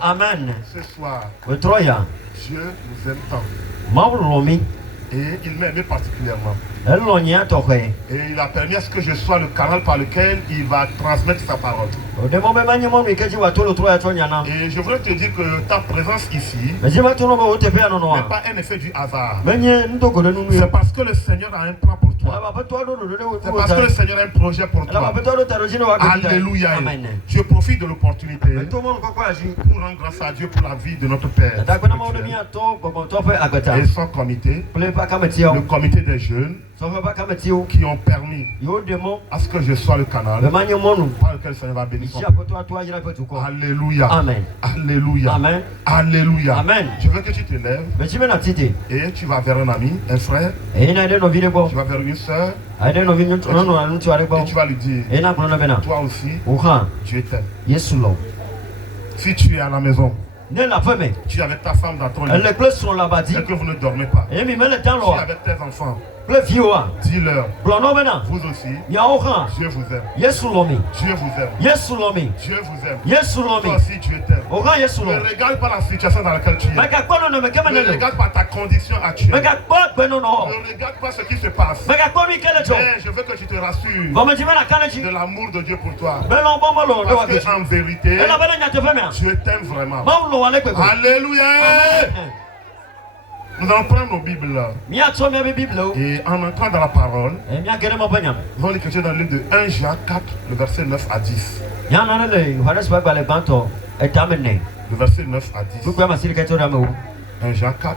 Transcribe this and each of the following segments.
Amen. Ce soir, Dieu nous aime tant. Et il m'a aimé particulièrement. Et il a permis à ce que je sois le canal par lequel il va transmettre sa parole. Et je voudrais te dire que ta présence ici n'est pas un effet du hasard. C'est parce que le Seigneur a un plan pour toi. C'est parce que le Seigneur a un projet pour toi. Alléluia. Je profite de l'opportunité pour rendre grâce à Dieu pour la vie de notre Père et son comité, le comité des jeunes qui ont permis à ce que je sois le canal par lequel le Seigneur va bénir son peuple. Alléluia. Amen. Alléluia. Amen. Alléluia. Amen. Je veux que tu te lèves et tu vas vers un ami, un frère. Tu vas vers une soeur et tu vas lui dire, toi aussi, Dieu t'aime. Si tu es à la maison, tu es avec ta femme dans ton lit et que vous ne dormez pas, tu es avec tes enfants, dis-leur, vous aussi, Dieu vous aime. Dieu vous aime. Dieu vous aime. Toi aussi Dieu t'aime. Ne regarde pas la situation dans laquelle tu es. Ne regarde pas ta condition actuelle. Ne regarde pas ce qui se passe. Mais je veux que tu te rassures de l'amour de Dieu pour toi. Parce qu'en vérité, Dieu t'aime vraiment. Alléluia. Nous allons prendre nos Bibles là. Et en entrant dans la parole, nous allons lire quelque chose dans le livre de 1 Jean 4, le verset 9 à 10. Le verset 9 à 10. 1 Jean 4.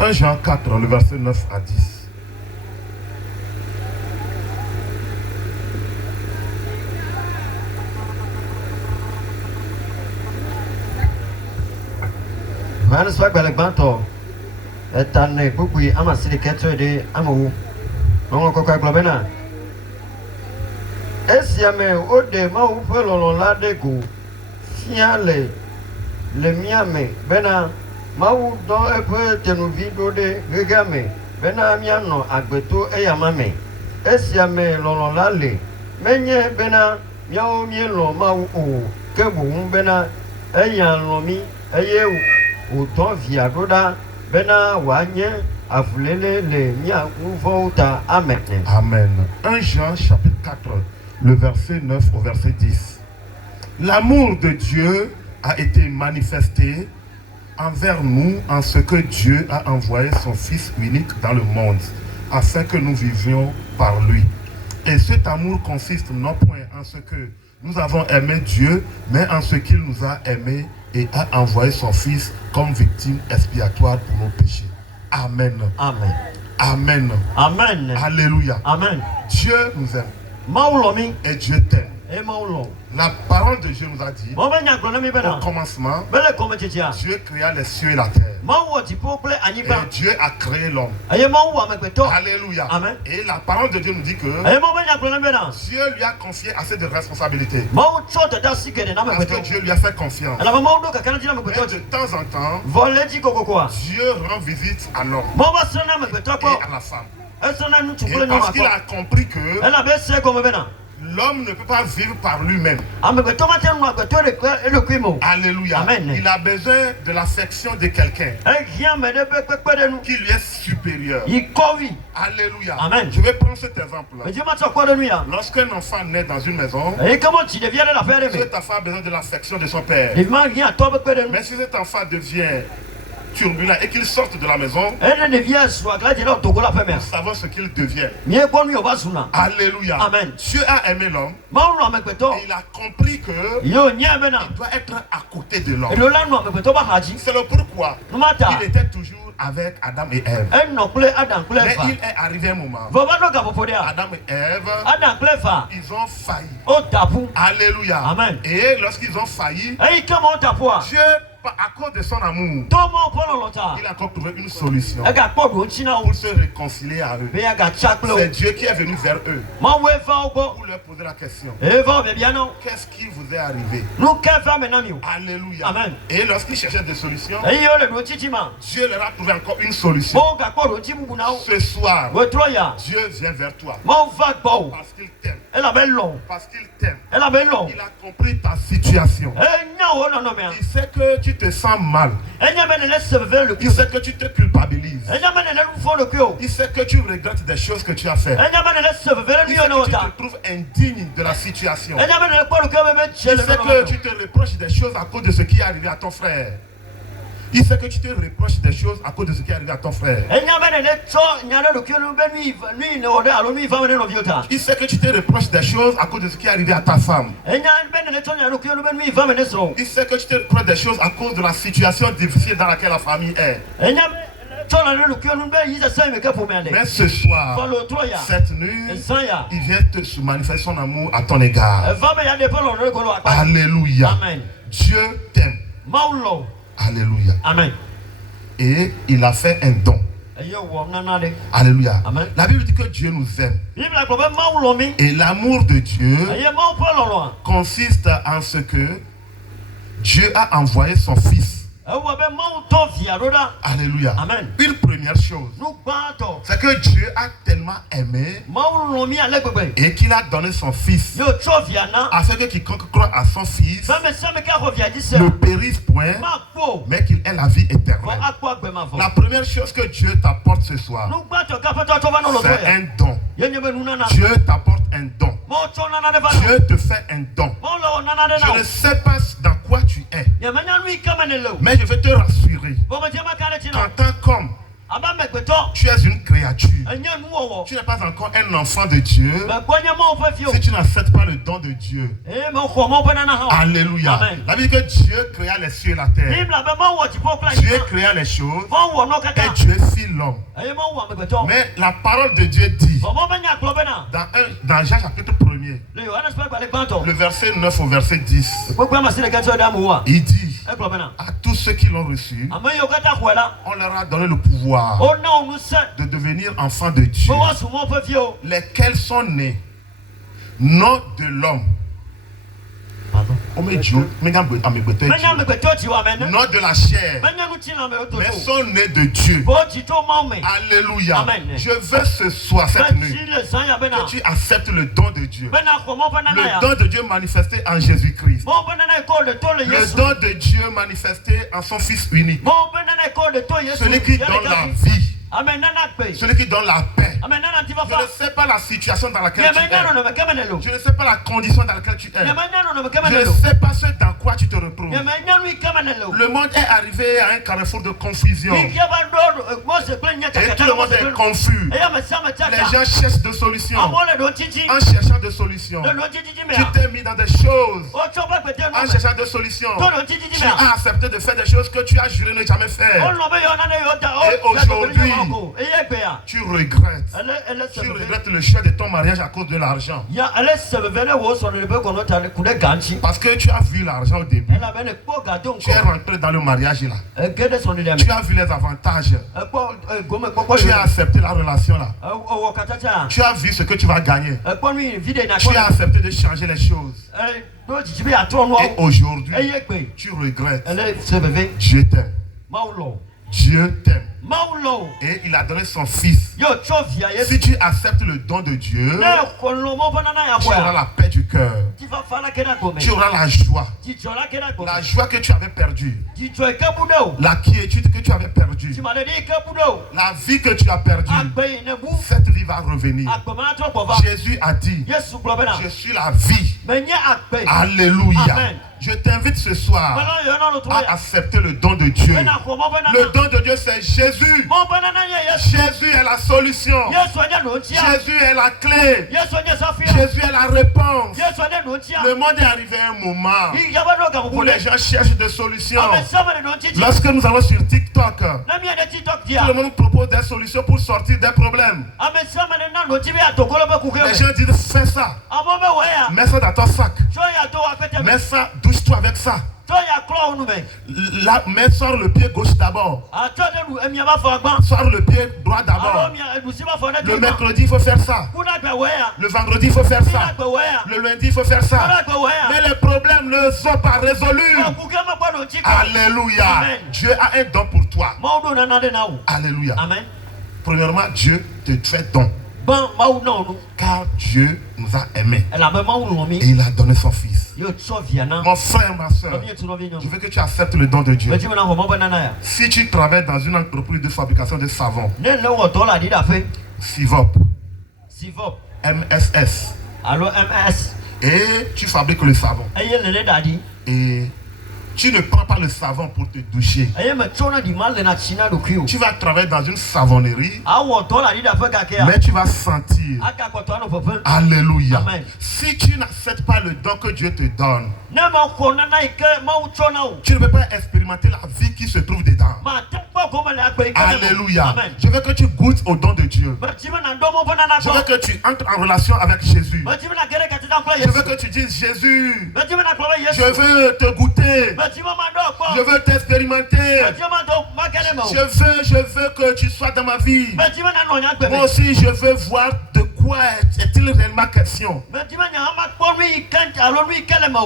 « 1 Jean 4, le verset 9 à 10. Maou dans un peu de nos vidéos de Regame, Bena Miano, Agbeto et Yamame. Essiame Lolon Lale, Menye Bena, Miao Mielo, Maou, Kebou, Bena, Eyan Lomi, Eye, ou ton Viagoda, Bena, Wanye, Afulele, le Mia Vota, Amen. Amen. 1 Jean chapitre 4, le verset 9 au verset 10. L'amour de Dieu a été manifesté envers nous en ce que Dieu a envoyé son Fils unique dans le monde, afin que nous vivions par lui. Et cet amour consiste non point en ce que nous avons aimé Dieu, mais en ce qu'il nous a aimés et a envoyé son Fils comme victime expiatoire pour nos péchés. Amen. Amen. Amen. Amen. Alléluia. Amen. Dieu nous aime. Et Dieu t'aime. La parole de Dieu nous a dit au commencement, Dieu créa les cieux et la terre. Et Dieu a créé l'homme. Alléluia. Amen. Et la parole de Dieu nous dit que Dieu lui a confié assez de responsabilités. Parce que Dieu lui a fait confiance. Mais de temps en temps, Dieu rend visite à l'homme et à la femme. Et parce qu'il a compris que l'homme ne peut pas vivre par lui-même. Alléluia. Amen. Il a besoin de l'affection de quelqu'un qui lui est supérieur. Alléluia. Amen. Je vais prendre cet exemple-là. Lorsqu'un enfant naît dans une maison, cet enfant a besoin de l'affection de son père. Mais si cet enfant devient turbulent et qu'il sorte de la maison, nous savons ce qu'il devient. Alléluia. Amen. Dieu a aimé l'homme et il a compris que il doit être à côté de l'homme. C'est le pourquoi il était toujours avec Adam et Ève. Mais il est arrivé un moment, Adam et Ève, ils ont failli. Alléluia. Amen. Et lorsqu'ils ont failli, Dieu à cause de son amour, il a encore trouvé une solution pour se réconcilier à eux. C'est Dieu qui est venu vers eux pour leur poser la question. Qu'est-ce qui vous est arrivé? Alléluia. Amen. Et lorsqu'ils cherchaient des solutions, Dieu leur a trouvé encore une solution. Ce soir, Dieu vient vers toi parce qu'il t'aime. Parce qu'il t'aime. Il a compris ta situation. Il sait que tu te sens mal. Il sait que tu te culpabilises. Il sait que tu regrettes des choses que tu as faites. Il sait que tu te trouves indigne de la situation. Il sait que tu te reproches des choses à cause de ce qui est arrivé à ton frère. Il sait que tu te reproches des choses à cause de ce qui est arrivé à ton frère. Il sait que tu te reproches des choses à cause de ce qui est arrivé à ta femme. Il sait que tu te reproches des choses à cause de la situation difficile dans laquelle la famille est. Mais ce soir, cette nuit, il vient te manifester son amour à ton égard. Alléluia. Dieu t'aime. Alléluia. Amen. Et il a fait un don. Alléluia. Amen. La Bible dit que Dieu nous aime. Et l'amour de Dieu consiste en ce que Dieu a envoyé son Fils. Alléluia. Amen. Une première chose, c'est que Dieu a tellement aimé et qu'il a donné son Fils afin que quiconque croit à son Fils ne périsse point, mais qu'il ait la vie éternelle. La première chose que Dieu t'apporte ce soir, c'est un don. Dieu t'apporte un don. Dieu te fait un don. Je ne sais pas dans quoi tu es, mais je vais te rassurer qu'en tant qu'homme, tu es une créature. Tu n'es pas encore un enfant de Dieu si tu n'acceptes pas le don de Dieu. Alléluia. La Bible dit que Dieu créa les cieux et la terre. Dieu créa les choses et Dieu fit l'homme. Mais la parole de Dieu dit dans Jean chapitre 1er, le verset 9 au verset 10, il dit à tous ceux qui l'ont reçu, on leur a donné le pouvoir de devenir enfants de Dieu, lesquels sont nés non de l'homme, non de la chair, mais sont nés de Dieu. Alléluia. Amen. Je veux ce soir, cette nuit, que tu acceptes le don de Dieu. Le don de Dieu manifesté en Jésus-Christ. Le don de Dieu manifesté en son Fils unique. Celui qui donne la vie. Celui qui donne la paix. Je ne sais pas la situation dans laquelle tu es. Je ne sais pas la condition dans laquelle tu es. Je ne sais pas ce dans quoi tu te retrouves. Le monde est arrivé à un carrefour de confusion. Et tout le monde est confus. Les gens cherchent des solutions. En cherchant des solutions, tu t'es mis dans des choses. En cherchant des solutions, tu as accepté de faire des choses que tu as juré ne jamais faire. Et aujourd'hui, tu regrettes. Tu regrettes le choix de ton mariage à cause de l'argent. Parce que tu as vu l'argent au début. Tu es rentré dans le mariage là. Tu as vu les avantages. Tu as accepté la relation là. Tu as vu ce que tu vas gagner. Tu as accepté de changer les choses. Et aujourd'hui, tu regrettes. Dieu t'aime. Dieu t'aime. Et il a donné son Fils. Si tu acceptes le don de Dieu, tu auras la paix du cœur. Tu auras la joie. La joie que tu avais perdue. La quiétude que tu avais perdue. La vie que tu as perdue. Cette vie va revenir. Jésus a dit, je suis la vie. Alléluia. Je t'invite ce soir à accepter le don de Dieu. Le don de Dieu, c'est Jésus. Jésus est la solution. Jésus est la clé. Jésus est la réponse. Le monde est arrivé à un moment où les gens cherchent des solutions. Lorsque nous allons sur TikTok, tout le monde propose des solutions pour sortir des problèmes. Les gens disent, fais ça. Mets ça dans ton sac. Mets ça, douche-toi avec ça. Mais sors le pied gauche d'abord. Sors le pied droit d'abord. Le mercredi, il faut faire ça. Le vendredi, il faut faire ça. Le lundi, il faut faire ça. Mais les problèmes ne sont pas résolus. Alléluia. Dieu a un don pour toi. Alléluia. Premièrement, Dieu te fait don. Car Dieu nous a aimés. Et il a donné son fils. Mon frère, ma soeur, je veux que tu acceptes le don de Dieu. Si tu travailles dans une entreprise de fabrication de savon, Sivop, MSS, et tu fabriques le savon, et tu ne prends pas le savon pour te doucher. Tu vas travailler dans une savonnerie, mais tu vas sentir. Alléluia. Si tu n'acceptes pas le don que Dieu te donne, tu ne peux pas expérimenter la vie qui se trouve dedans. Alléluia. Je veux que tu goûtes au don de Dieu. Je veux que tu entres en relation avec Jésus. Je veux que tu dises Jésus, je veux te goûter. Je veux t'expérimenter. Je veux que tu sois dans ma vie. Moi aussi, je veux voir de quoi est-il réellement question.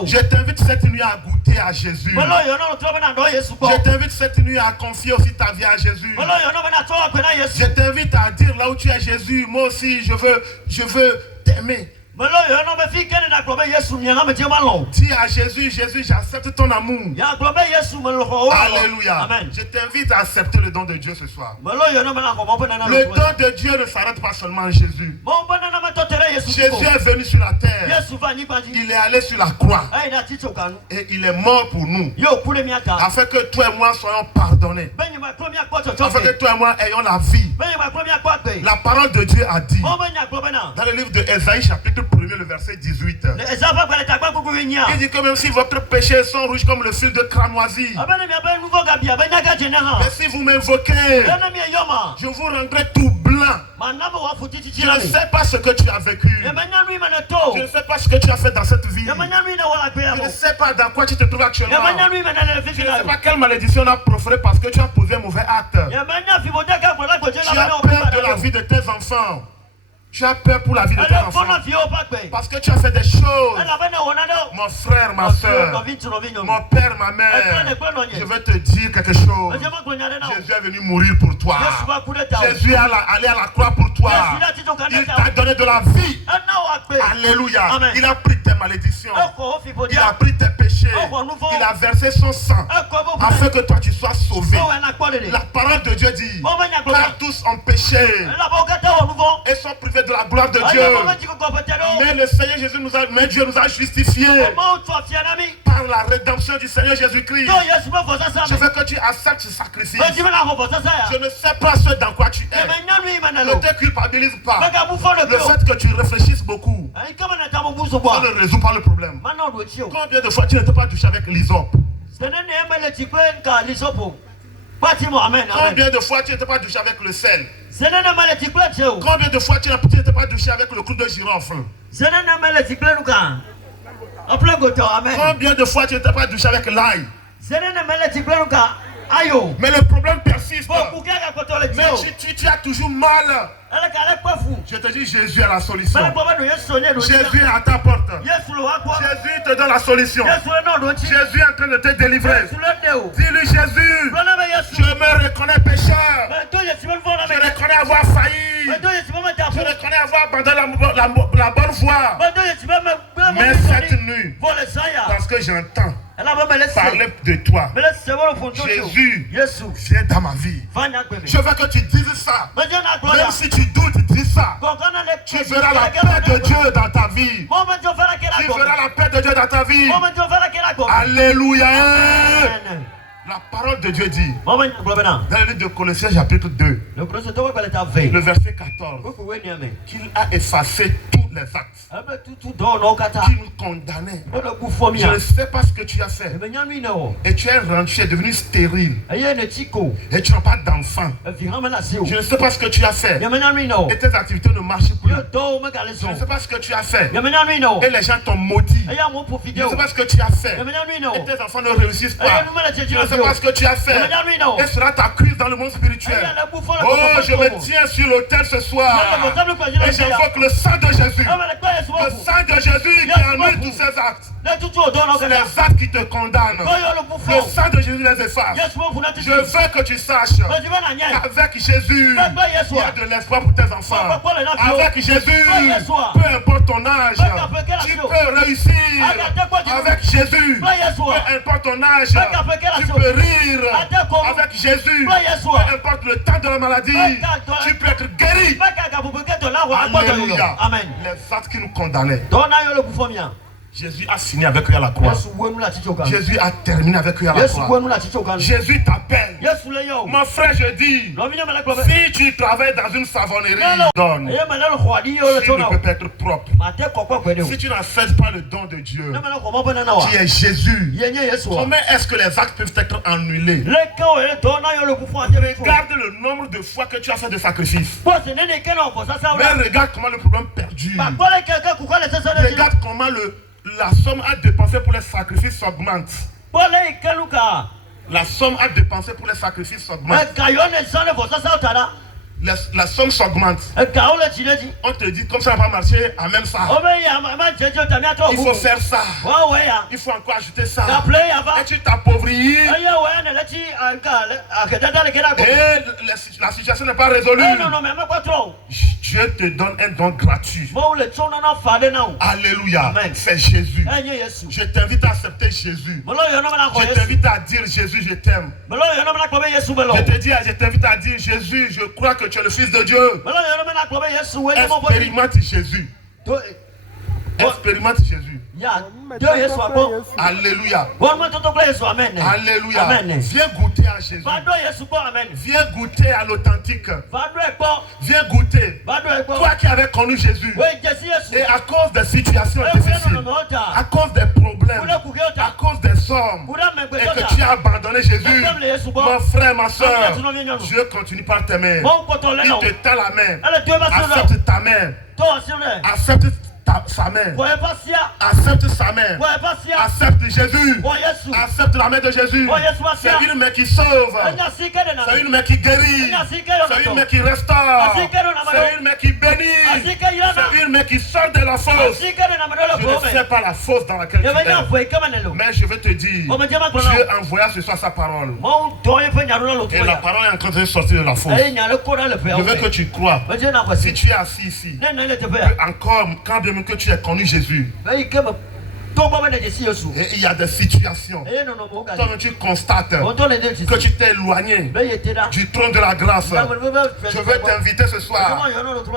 Je t'invite cette nuit à goûter à Jésus. Je t'invite cette nuit à confier aussi ta vie à Jésus. Je t'invite à dire là où tu es Jésus, moi aussi je veux t'aimer. Dis à Jésus, Jésus, j'accepte ton amour. Alléluia. Amen. Je t'invite à accepter le don de Dieu ce soir. Le don de Dieu ne s'arrête pas seulement en Jésus. Jésus est venu sur la terre. Il est allé sur la croix. Et il est mort pour nous. Afin que toi et moi soyons pardonnés. Afin que toi et moi ayons la vie. La parole de Dieu a dit dans le livre de Ésaïe chapitre 1er, le verset 18. Il dit que même si votre péché sont rouges comme le fil de cramoisi, mais si vous m'invoquez, je vous rendrai tout blanc. Je ne sais pas ce que tu as vécu. Je ne sais pas ce que tu as fait dans cette vie. Je ne sais pas dans quoi tu te trouves actuellement. Je ne sais pas quelle malédiction on a proférée parce que tu as posé un mauvais acte. Tu as peur de la vie de tes enfants. Tu as peur pour la vie de tes enfants. Parce que tu as fait des choses. Mon frère, ma soeur, mon père, ma mère, je veux te dire quelque chose. Jésus est venu mourir pour toi. Jésus est allé à la croix pour toi. Il t'a donné de la vie. Alléluia. Il a pris tes malédictions. Il a pris tes péchés. Il a versé son sang afin que toi tu sois sauvé. La parole de Dieu dit car tous ont péché et sont privés de la gloire de Dieu. Mais le Seigneur Jésus Dieu nous a justifiés par la rédemption du Seigneur Jésus-Christ. Je veux que tu acceptes ce sacrifice. Je ne sais pas ce dans quoi tu es. Ne te culpabilise pas. Le fait que tu réfléchisses beaucoup, ça ne résout pas le problème. Combien de fois tu n'étais pas douché avec l'hysope? Combien de fois tu n'étais pas douché avec le sel? Combien de fois tu n'étais pas douché avec le clou de girofle? Combien de fois tu n'étais pas douché avec l'ail? Mais le problème persiste. Mais tu as toujours mal. Je te dis, Jésus est la solution. Jésus est à ta porte. Jésus te donne la solution. Jésus est en train de te délivrer. Dis-lui, Jésus, je me reconnais pécheur. Je reconnais avoir failli. Je reconnais avoir abandonné la bonne voie. Mais cette nuit, parce que j'entends parler de toi, Jésus, viens dans ma vie. Je veux que tu dises ça. Même si tu doutes, dis ça. Tu verras la paix de Dieu dans ta vie. Tu verras la paix de Dieu dans ta vie. Alléluia. La parole de Dieu dit dans le livre de Colossiens chapitre 2, le verset 14, qu'il a effacé tous les actes qui nous condamnaient. Je ne sais pas ce que tu as fait. Et tu es devenu stérile. Et tu n'as pas d'enfant. Je ne sais pas ce que tu as fait. Et tes activités ne marchent plus. Je ne sais pas ce que tu as fait. Et les gens t'ont maudit. Je ne sais pas ce que tu as fait. Et tes enfants ne réussissent pas. Je ne sais pas ce que tu as fait. Et cela t'accuse dans le monde spirituel. Oh, je me tiens sur l'autel ce soir. Et j'invoque le sang de Jésus. Le sang de Jésus qui annule tous ces actes. C'est les actes qui te condamnent. Le sang de Jésus les efface. Je veux que tu saches qu'avec Jésus, il y a de l'espoir pour tes enfants. Avec Jésus, peu importe ton âge, tu peux réussir. Avec Jésus, peu importe ton âge, tu peux rire. Avec Jésus, peu importe le temps de la maladie, tu peux être guéri. Alléluia. Les actes qui nous condamnaient, Jésus a signé avec eux à la croix. Jésus a terminé avec eux à la croix. Jésus t'appelle. Mon frère, je dis, si tu travailles dans une savonnerie, donne. Tu ne peux pas être propre. Si tu n'acceptes pas le don de Dieu, qui est Jésus, comment est-ce que les actes peuvent être annulés? Regarde le nombre de fois que tu as fait de sacrifices. Mais regarde comment le problème perdure. Regarde comment la somme à dépenser pour les sacrifices augmente. La somme à dépenser pour les sacrifices augmente. La somme s'augmente. On te dit comme ça va marcher, amène ça. Il faut faire ça. Il faut encore ajouter ça. Et tu t'appauvris. Et la situation n'est pas résolue. Dieu te donne un don gratuit. Alléluia. C'est Jésus. Je t'invite à accepter Jésus. Je t'invite à dire Jésus, je t'aime. Je t'invite à dire Jésus, je crois que tu es le Fils de Dieu. Expérimente Jésus. Expérimente Jésus. Alléluia. Alléluia. Viens goûter à Jésus. Viens goûter à l'authentique. Viens goûter. Toi qui avais connu Jésus, et à cause des situations difficiles, à cause des problèmes, à cause des hommes, et que tu as abandonné Jésus, mon frère, ma soeur, Dieu continue par t'aimer. Il te tend la main. Accepte ta main. Accepte sa main. Accepte sa main. Accepte Jésus. Accepte la main de Jésus. C'est une main qui sauve. C'est une main qui guérit. C'est une main qui restaure. C'est une main qui bénit. C'est une main qui sort de la fosse. Je ne sais pas la fosse dans laquelle tu es. Mais je veux te dire, Dieu envoya ce soir sa parole. Et la parole est en train de sortir de la fosse. Je veux que tu crois. Si tu es assis ici, encore, quand bien que tu aies connu Jésus, et il y a des situations, comme tu constates que tu t'es éloigné du trône de la grâce, je veux t'inviter ce soir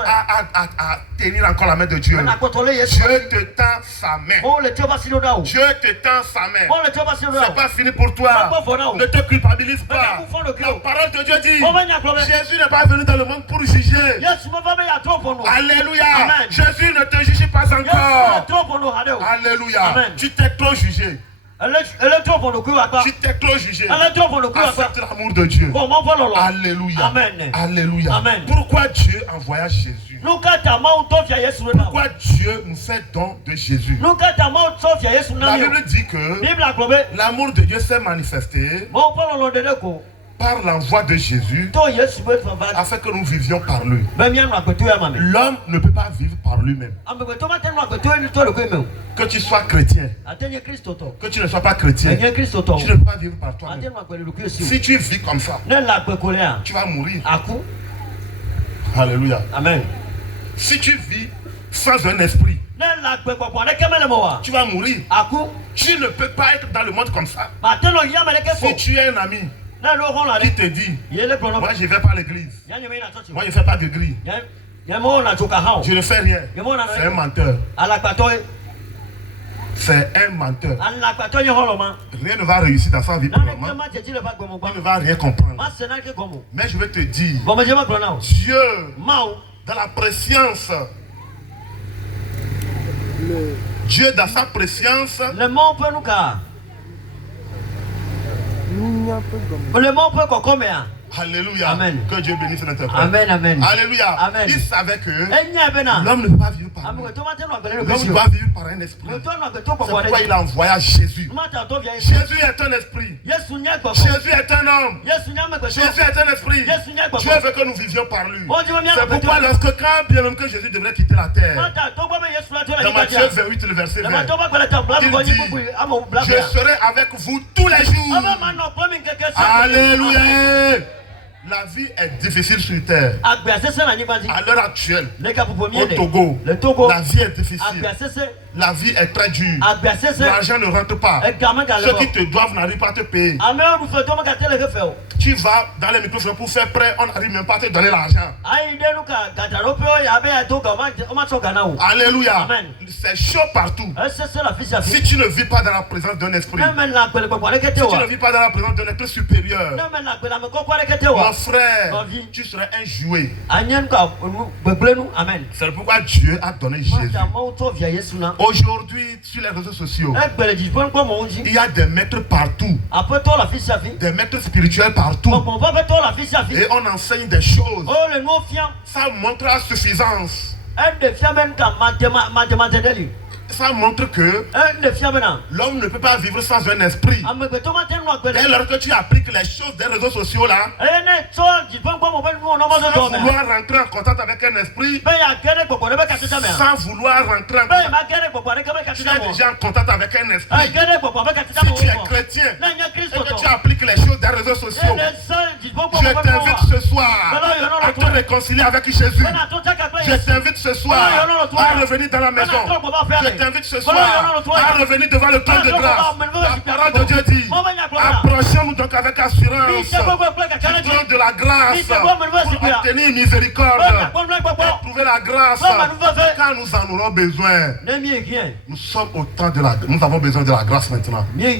à tenir encore la main de Dieu. Dieu te tend sa main. Dieu te tend sa main. C'est pas fini pour toi. Ne te culpabilise pas. La parole de Dieu dit, Jésus n'est pas venu dans le monde pour juger. Alléluia. Jésus ne te juge pas encore. Alléluia. Tu t'es trop jugé. Tu t'es trop jugé. Accepte l'amour de Dieu. Alléluia. Amen. Alléluia. Amen. Pourquoi Dieu envoya Jésus? Pourquoi Dieu nous fait don de Jésus? La Bible dit que l'amour de Dieu s'est manifesté par l'envoi de Jésus afin que nous vivions par lui. L'homme ne peut pas vivre par lui-même. Que tu sois chrétien, que tu ne sois pas chrétien, tu ne peux pas vivre par toi-même. Si tu vis comme ça, tu vas mourir. Alléluia. Amen. Si tu vis sans un esprit, tu vas mourir. Tu ne peux pas être dans le monde comme ça. Si tu es un ami qui te dit, moi je ne vais pas à l'église, moi je ne fais pas de grille, je ne fais rien, c'est un menteur. C'est un menteur. Rien ne va réussir dans sa vie pour le moment. Il ne va rien comprendre. Mais je vais te dire, Dieu, dans la préscience Dieu dans sa préscience. Le monde peut nous car. Le monde peut qu'on come. Alléluia. Amen. Que Dieu bénisse notre frère. Amen, amen. Alléluia. Amen. Il savait que l'homme l'homme ne peut pas vivre par lui. L'homme doit vivre par un esprit. C'est pourquoi il a envoyé Jésus. Jésus est un esprit. Jésus est un homme. Jésus est un esprit. Dieu veut que nous vivions par lui. C'est pourquoi lorsque quand bien même que Jésus devrait quitter la terre, dans Matthieu 28, le verset 20, il dit, je serai avec vous tous les jours. Alléluia. La vie est difficile sur terre. À l'heure actuelle, au Togo, la vie est difficile. La vie est très dure. L'argent ne rentre pas. Ceux qui te doivent n'arrivent pas à te payer. Tu vas dans les microfons pour faire prêt, on n'arrive même pas à te donner l'argent. Alléluia. C'est chaud partout. Si tu ne vis pas dans la présence d'un esprit, si tu ne vis pas dans la présence d'un être supérieur, mon frère, tu serais un jouet. C'est pourquoi Dieu a donné Jésus. Aujourd'hui, sur les réseaux sociaux, il y a des maîtres partout, des maîtres spirituels partout, et on enseigne des choses. Ça montre la suffisance. Ça montre que l'homme ne peut pas vivre sans un esprit. Dès lors que tu appliques les choses des réseaux sociaux là, sans vouloir rentrer en contact avec un esprit, sans vouloir rentrer en contact, tu es déjà en contact avec un esprit. Si tu es chrétien et que tu appliques les choses des réseaux sociaux, je t'invite ce soir à te réconcilier avec Jésus. Je t'invite ce soir à revenir dans la maison. Je t'invite ce soir à revenir devant le trône de grâce. La parole de Dieu dit, approchons-nous donc avec assurance du trône de la grâce pour obtenir miséricorde et trouver la grâce quand nous en aurons besoin. Nous sommes au temps de la grâce. Nous avons besoin de la grâce maintenant. Et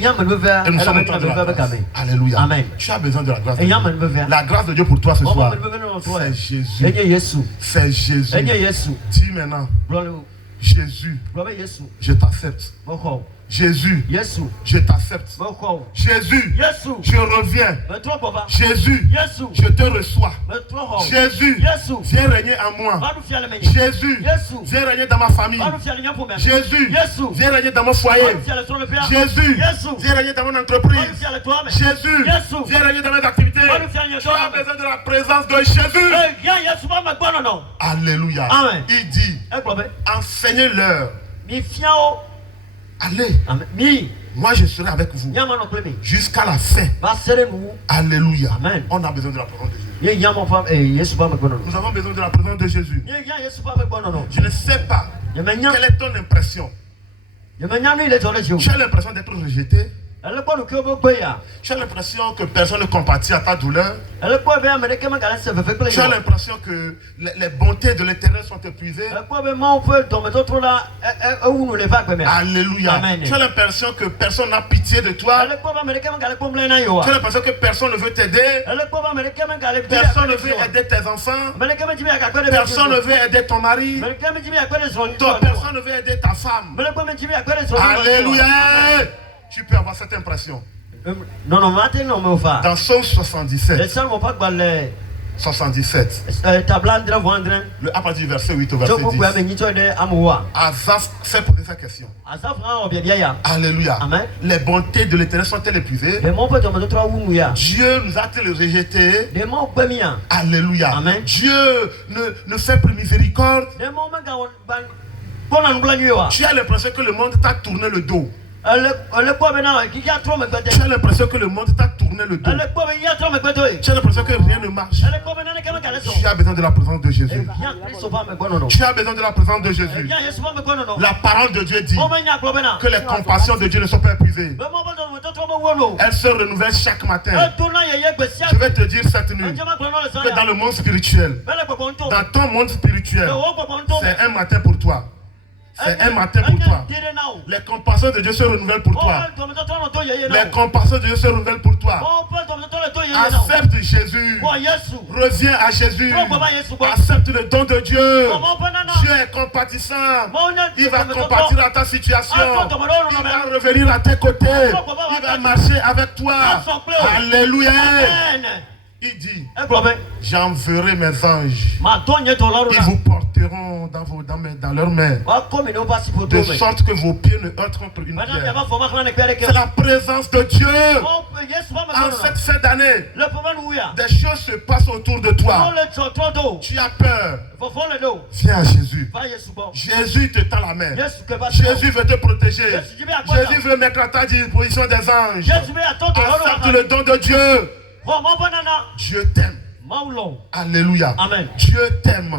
nous sommes au temps de la grâce. Alléluia. Tu as besoin de la grâce de Dieu. La grâce de Dieu pour toi ce soir, c'est Jésus. C'est Jésus. Dis maintenant, Jésus, je t'accepte. Jésus, je t'accepte. Jésus, je reviens. Jésus, je te reçois. Jésus, viens régner en moi. Jésus, viens régner dans ma famille. Jésus, viens régner dans mon foyer. Jésus, viens régner dans mon entreprise. Jésus, viens régner dans mes activités. Tu as besoin de la présence de Jésus. Alléluia. Il dit, enseignez-leur. Allez, moi je serai avec vous jusqu'à la fin. Alléluia. Amen. On a besoin de la présence de Jésus. Nous avons besoin de la présence de Jésus. Je ne sais pas quelle est ton impression. Tu as l'impression d'être rejeté. Tu as l'impression que personne ne compatit à ta douleur. Tu as l'impression que les bontés de l'Éternel sont épuisées. Alléluia. Amen. Tu as l'impression que personne n'a pitié de toi. Tu as l'impression que personne ne veut t'aider. Personne ne veut aider tes enfants. Personne ne veut aider ton mari. Personne ne veut aider ta femme. Alléluia. Tu peux avoir cette impression. Dans Somme 77, 77, à partir du verset 8 au verset 10, Asaph fait poser sa question. Alléluia. Amen. Les bontés de l'Éternel sont-elles épuisées? Dieu nous a-t-il rejetés? Alléluia. Amen. Dieu ne fait plus miséricorde. Tu as l'impression que le monde t'a tourné le dos. Tu as l'impression que le monde t'a tourné le dos. Tu as l'impression que rien ne marche. Tu as besoin de la présence de Jésus. Tu as besoin de la présence de Jésus. La parole de Dieu dit que les compassions de Dieu ne sont pas épuisées. Elles se renouvellent chaque matin. Je vais te dire cette nuit que dans le monde spirituel, dans ton monde spirituel, c'est un matin pour toi. C'est un matin pour toi. Les compassions de Dieu se renouvellent pour toi. Les compassions de Dieu se renouvellent pour toi. Accepte Jésus. Reviens à Jésus. Accepte le don de Dieu. Dieu est compatissant. Il va compatir à ta situation. Il va revenir à tes côtés. Il va marcher avec toi. Alléluia. Il dit, j'enverrai mes anges. Ils vous porteront dans leurs mains. De sorte que vos pieds ne heurtent contre une pierre. C'est la présence de Dieu. En cette fin d'année, des choses se passent autour de toi. Tu as peur. Viens à Jésus. Jésus te tend la main. Jésus veut te protéger. Jésus veut mettre à ta disposition des anges. Accepte le don de Dieu. Dieu t'aime. Alléluia. Amen. Dieu t'aime.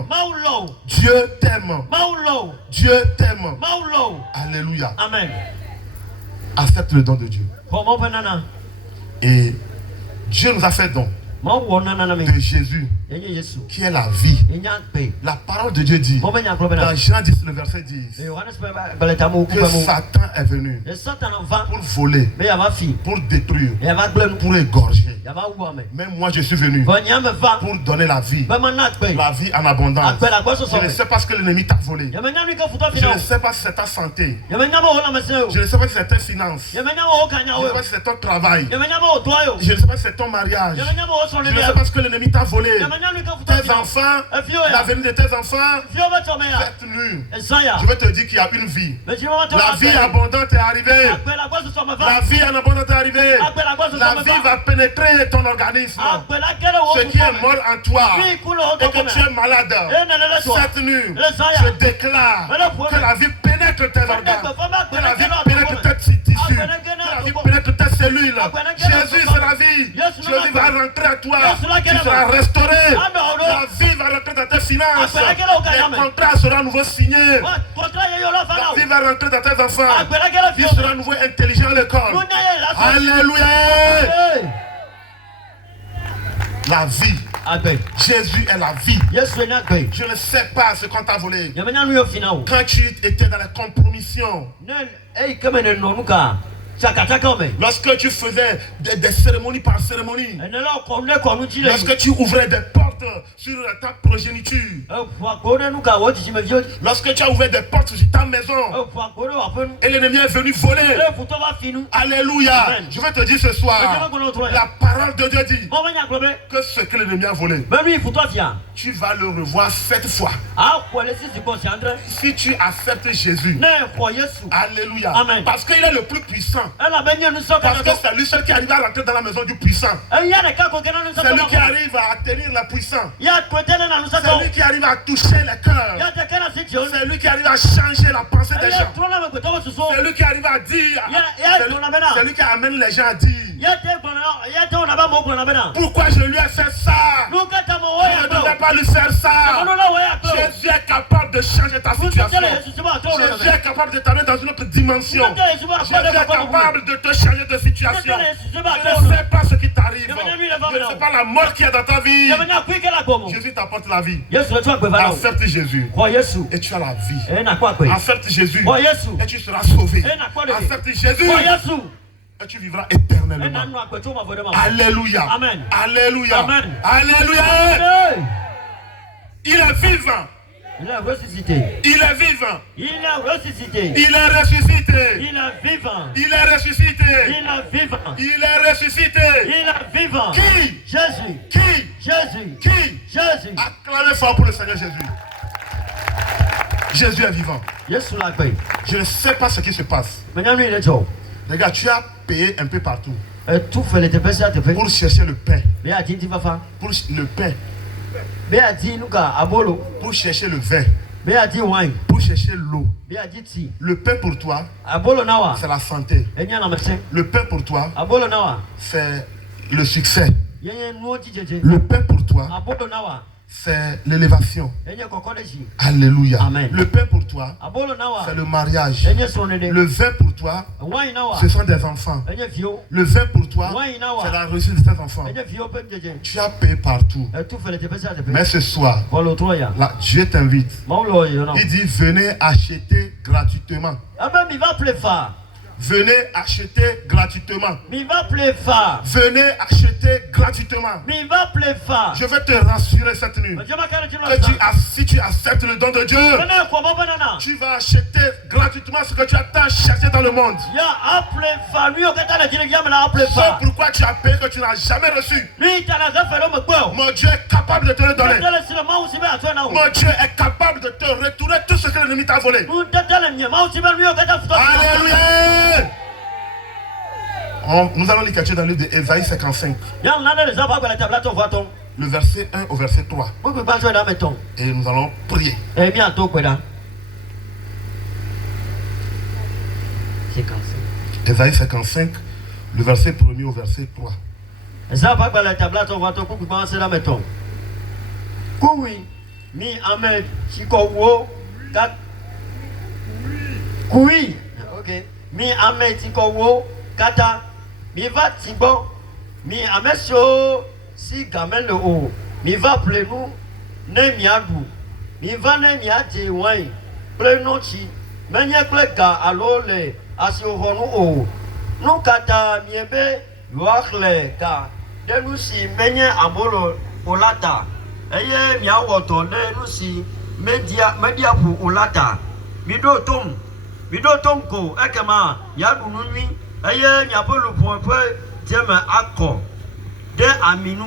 Dieu t'aime. Dieu t'aime. Alléluia. Amen. Accepte le don de Dieu. Et Dieu nous a fait don de Jésus, qui est la vie. La parole de Dieu dit, dans Jean 10, le verset 10, que Satan est venu pour voler, pour détruire, pour égorger. Mais moi je suis venu pour donner la vie en abondance. Je ne sais pas ce que l'ennemi t'a volé. Je ne sais pas si c'est ta santé. Je ne sais pas si c'est tes finances. Je ne sais pas si c'est ton travail. Je ne sais pas si c'est ton mariage. Je ne sais pas ce que l'ennemi t'a volé. Tes enfants, l'avenir de tes enfants. Cette nuit, je vais te dire qu'il y a une vie. La vie abondante est arrivée. La vie en abondance est arrivée. La vie va pénétrer ton organisme. Ce qui est mort en toi et que tu es malade, cette nuit, je déclare que la vie pénètre tes organes, que la vie pénètre tes tissus, que la vie pénètre tes cellules. Jésus, c'est la vie. Jésus va rentrer à toi. Tu seras restauré. La vie va rentrer dans tes finances. Les contrats seront à nouveau signés. La vie va rentrer dans tes enfants. Tu seras à nouveau intelligent à l'école. Alléluia. La vie. Jésus est la vie. Je ne sais pas ce qu'on t'a volé. Quand tu étais dans la compromission, lorsque tu faisais des cérémonies par cérémonie, lorsque tu ouvrais des portes sur ta progéniture, lorsque tu as ouvert des portes sur ta maison et l'ennemi est venu voler, alléluia. Je vais te dire ce soir, la parole de Dieu dit que ce que l'ennemi a volé, tu vas le revoir 7 fois. Si tu acceptes Jésus, alléluia, parce qu'il est le plus puissant. Parce que c'est lui seul qui arrive à rentrer dans la maison du puissant. C'est lui qui arrive à atteindre la puissance. C'est lui qui arrive à toucher les cœurs. C'est lui qui arrive à changer la pensée des gens. C'est lui qui arrive à dire. C'est lui qui amène les gens à dire. Pourquoi je lui ai fait ça? Je ne devais pas lui faire ça. Jésus est capable de changer ta situation. Jésus est capable de t'amener dans une autre dimension. Jésus est capable de te changer de situation. Je ne sais pas ce qui t'arrive. Je ne sais pas la mort qui est dans ta vie. Jésus t'apporte la vie. Accepte Jésus et tu as la vie. Accepte Jésus et tu seras sauvé. Accepte Jésus et tu vivras éternellement. Alléluia. Amen. Alléluia. Amen. Alléluia. Il est vivant. Il est ressuscité. Il est vivant. Il est ressuscité. Il est ressuscité. Il est vivant. Il est ressuscité. Il est vivant. Il est ressuscité. Il est vivant. Qui? Jésus. Qui? Jésus. Qui? Jésus. Acclamez fort pour le Seigneur Jésus. Jésus est vivant. Je ne sais pas ce qui se passe. Regarde, tu as payé un peu partout pour chercher le pain. Pour le pain. Pour chercher le vin. Pour chercher l'eau. Le pain pour toi, c'est la santé. Le pain pour toi, c'est le succès. Le pain pour toi, c'est l'élévation. Alléluia. Amen. Le pain pour toi, c'est le mariage. Le vin pour toi, ce sont des enfants. Le vin pour toi, c'est la réussite de tes enfants. Tu as payé partout. Mais ce soir, là, Dieu t'invite. Il dit, venez acheter gratuitement. Venez acheter gratuitement. Venez acheter gratuitement. Je vais te rassurer cette nuit. Que si tu acceptes le don de Dieu, tu vas acheter gratuitement ce que tu as tant cherché dans le monde. C'est pourquoi tu as payé que tu n'as jamais reçu. Mon Dieu est capable de te le donner. Mon Dieu est capable de te retourner tout ce que l'ennemi t'a volé. Alléluia. Nous allons lire quelque chose dans le livre d'Ésaïe 55. Le verset 1 au verset 3. Et nous allons prier. Ésaïe 55, le verset 1er au verset 3. Mi ame tikowo kata mi va tibo mi ame so si gamelo o mi va plenu ne mi adu mi va ne mi ate wai plenochi menye klega alole asiohonu o nu kata mi ebe yoakle ka denu si menye amolo olata eye mi awoto denu si media pu olata mi do tom ko ekema ya dununwi eye nya polu pope jeme akọ de aminu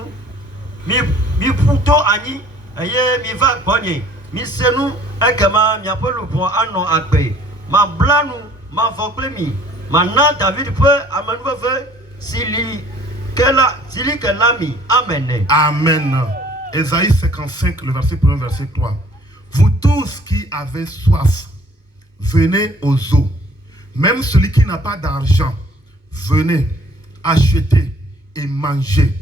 mi puto ani eye mi va gbonye mi senu ekema nya polu po ano agbe ma blanu ma foklemi ma na David pe amanu fe sili kelami amen. Amen. Ésaïe 55 le verset 1 verset 3. Vous tous qui avez soif, venez aux eaux. Même celui qui n'a pas d'argent, venez acheter et manger.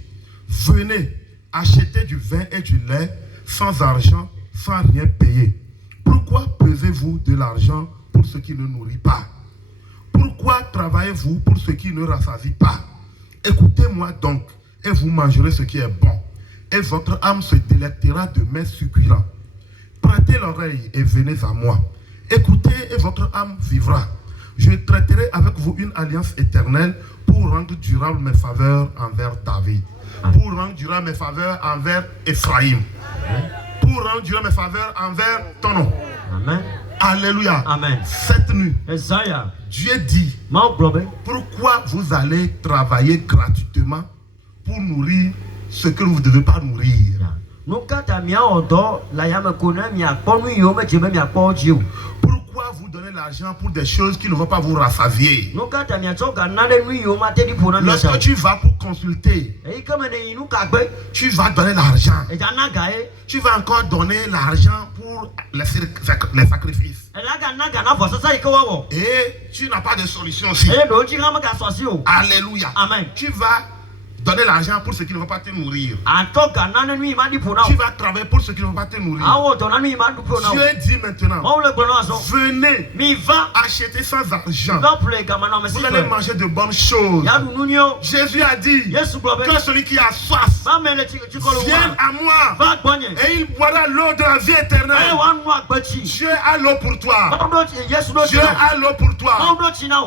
Venez acheter du vin et du lait sans argent, sans rien payer. Pourquoi pesez-vous de l'argent pour ce qui ne nourrit pas? Pourquoi travaillez-vous pour ce qui ne rassasie pas? Écoutez-moi donc, et vous mangerez ce qui est bon, et votre âme se délectera de mets succulents. Prêtez l'oreille et venez à moi. Écoutez et votre âme vivra. Je traiterai avec vous une alliance éternelle pour rendre durable mes faveurs envers David. Pour rendre durable mes faveurs envers Ephraim. Pour rendre durable mes faveurs envers ton nom. Amen. Alléluia. Amen. Cette nuit, Dieu dit, pourquoi vous allez travailler gratuitement pour nourrir ce que vous ne devez pas nourrir? Pourquoi vous donnez l'argent pour des choses qui ne vont pas vous rassasier? Lorsque tu vas pour consulter, tu vas donner l'argent. Tu vas encore donner l'argent pour les sacrifices. Et tu n'as pas de solution aussi. Alléluia. Amen. Tu vas donner l'argent pour ceux qui ne vont pas te nourrir. Tu vas travailler pour ceux qui ne vont pas te nourrir. Dieu dit maintenant, venez acheter sans argent. Vous allez manger de bonnes choses. Jésus a dit que celui qui a soif vienne à moi et il boira l'eau de la vie éternelle. Dieu a l'eau pour toi. Dieu a l'eau pour toi.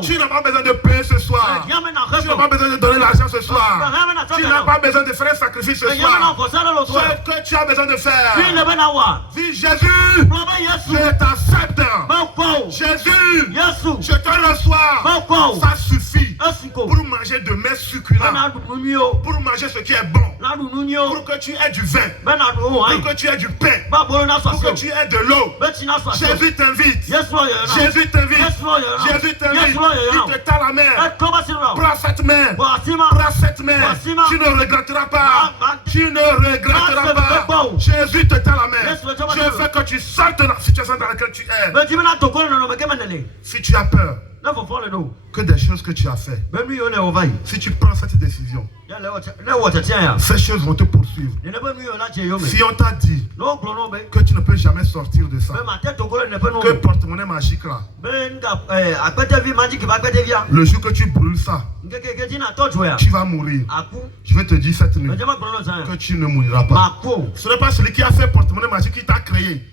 Tu n'as pas besoin de payer ce soir. Tu n'as pas besoin de donner l'argent ce soir. Tu n'as pas besoin de faire un sacrifice ce soir. Ce que tu as besoin de faire, dis Jésus, je t'accepte. Jésus, je te reçois. Ça suffit pour manger de mes succulents, pour manger ce qui est bon, pour que tu aies du vin, pour que tu aies du pain, pour que tu aies de l'eau. Jésus t'invite. Jésus t'invite. Jésus t'invite. Il te tend la main. Prends cette main. Prends cette main. Tu ne regretteras pas. Tu ne regretteras pas. Jésus te tend la main. Je veux que tu sortes de la situation dans laquelle tu es. Si tu as peur que des choses que tu as fait, si tu prends cette décision, ces choses vont te poursuivre. Si on t'a dit que tu ne peux jamais sortir de ça, que porte-monnaie magique là, le jour que tu brûles ça, tu vas mourir. Je vais te dire cette nuit que tu ne mouriras pas. Ce n'est pas celui qui a fait porte-monnaie magique qui t'a créé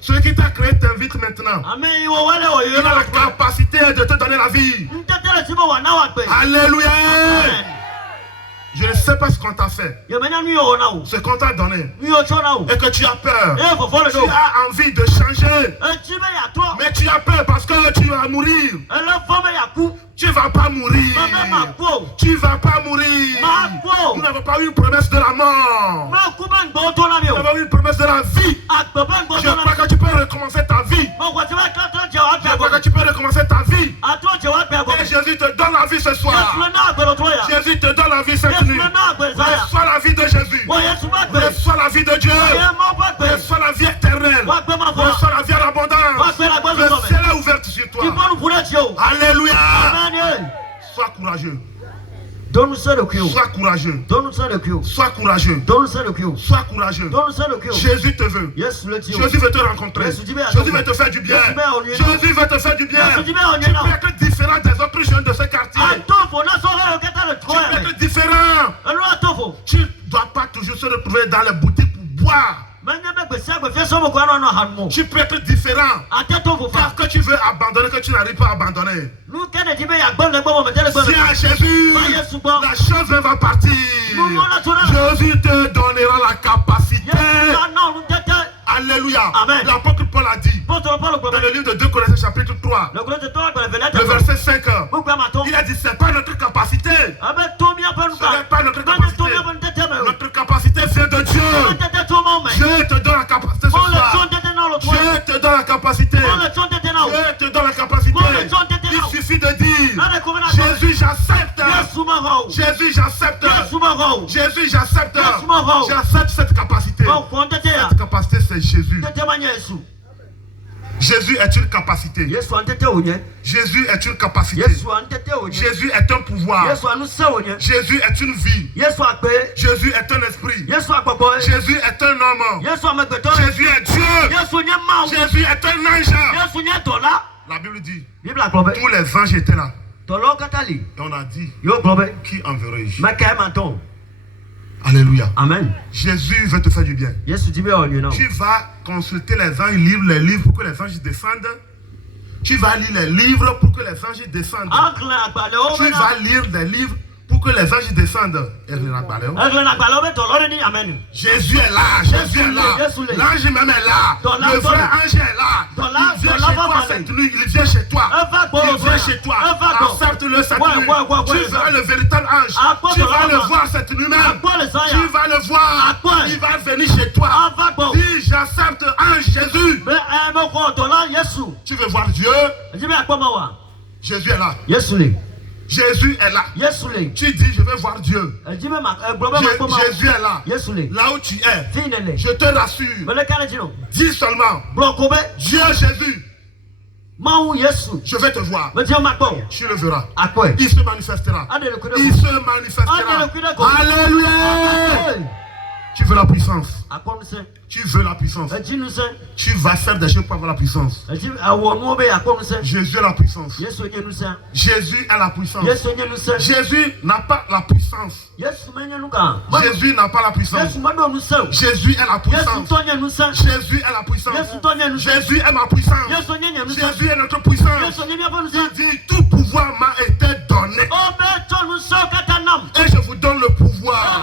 Celui qui t'a créé t'invite maintenant. Il a la capacité de te donner la vie. Alléluia. Je ne sais pas ce qu'on t'a fait, ce qu'on t'a donné, et que tu as peur. Tu as envie de changer, mais tu as peur parce que tu vas mourir. Tu ne vas pas mourir. Tu ne vas pas mourir. Nous n'avons pas eu une promesse de la mort. Nous avons eu une promesse de la vie. Je crois que tu peux recommencer ta vie. Je crois que tu peux recommencer ta vie. Et Jésus te donne la vie ce soir. Jésus te donne la vie cette nuit. Reçois la vie de Jésus. Reçois la vie de Dieu. Reçois la vie éternelle. Reçois la vie en abondance. Le ciel est ouvert sur toi. Alléluia. Sois courageux. Sois courageux. Sois courageux. Sois courageux. Jésus te veut. Jésus veut te rencontrer. Jésus veut te faire du bien. Jésus veut te faire du bien. Tu peux être différent des autres jeunes de ce quartier. Tu peux être différent. Tu ne dois pas toujours se retrouver dans les boutiques pour boire. Tu peux être différent. Parce que tu veux abandonner, que tu n'arrives pas à abandonner. Si à Jésus, la chose va partir. Jésus te donnera la capacité. Alléluia. L'apôtre Paul a dit dans le livre de 2 Corinthiens chapitre 3, le verset 5, il a dit c'est pas notre capacité. Ce n'est pas notre capacité. Notre capacité vient de Dieu. Dieu te donne la capacité ce soir. Dieu te donne la capacité. Dieu te donne la capacité. Il suffit de dire Jésus j'accepte. Jésus j'accepte. Jésus j'accepte. J'accepte cette capacité. Cette capacité c'est Jésus. Jésus est une capacité. Jésus est une capacité. Jésus est un pouvoir. Jésus est une vie. Jésus est un esprit. Jésus est un homme. Jésus est Dieu. Jésus est un ange. La Bible dit tous les anges étaient là. Et on a dit qui enverrai-je? Alléluia. Amen. Jésus veut te faire du bien. Tu vas consulter les anges, lire les livres pour que les anges descendent. Tu vas lire les livres pour que les anges descendent. Tu vas lire des livres pour que les anges descendent. Jésus est là. Jésus est là. L'ange même est là. Le vrai ange est là. Il vient chez toi cette nuit. Il vient chez toi. Il vient chez toi. Accepte-le cette nuit. Tu verras le véritable ange. Tu vas le voir cette nuit même. Tu vas le voir. Il va venir chez toi. Dis j'accepte ange Jésus. Tu veux voir Dieu? Jésus est là. Jésus est là. Tu dis je veux voir Dieu. Jésus est là. Là où tu es. Je te rassure. Dis seulement Dieu Jésus. Je vais te voir. Tu le verras. Il se manifestera. Il se manifestera. Alléluia. Tu veux la puissance. Tu veux la puissance. Tu vas faire des choses pour avoir la puissance. Jésus est la puissance. Jésus est la puissance. Jésus n'a pas la puissance. Jésus n'a pas la puissance. Jésus est la puissance. Jésus est la puissance. Jésus est ma puissance. Jésus est notre puissance. Il dit tout pouvoir m'a été donné. Et je vous donne le pouvoir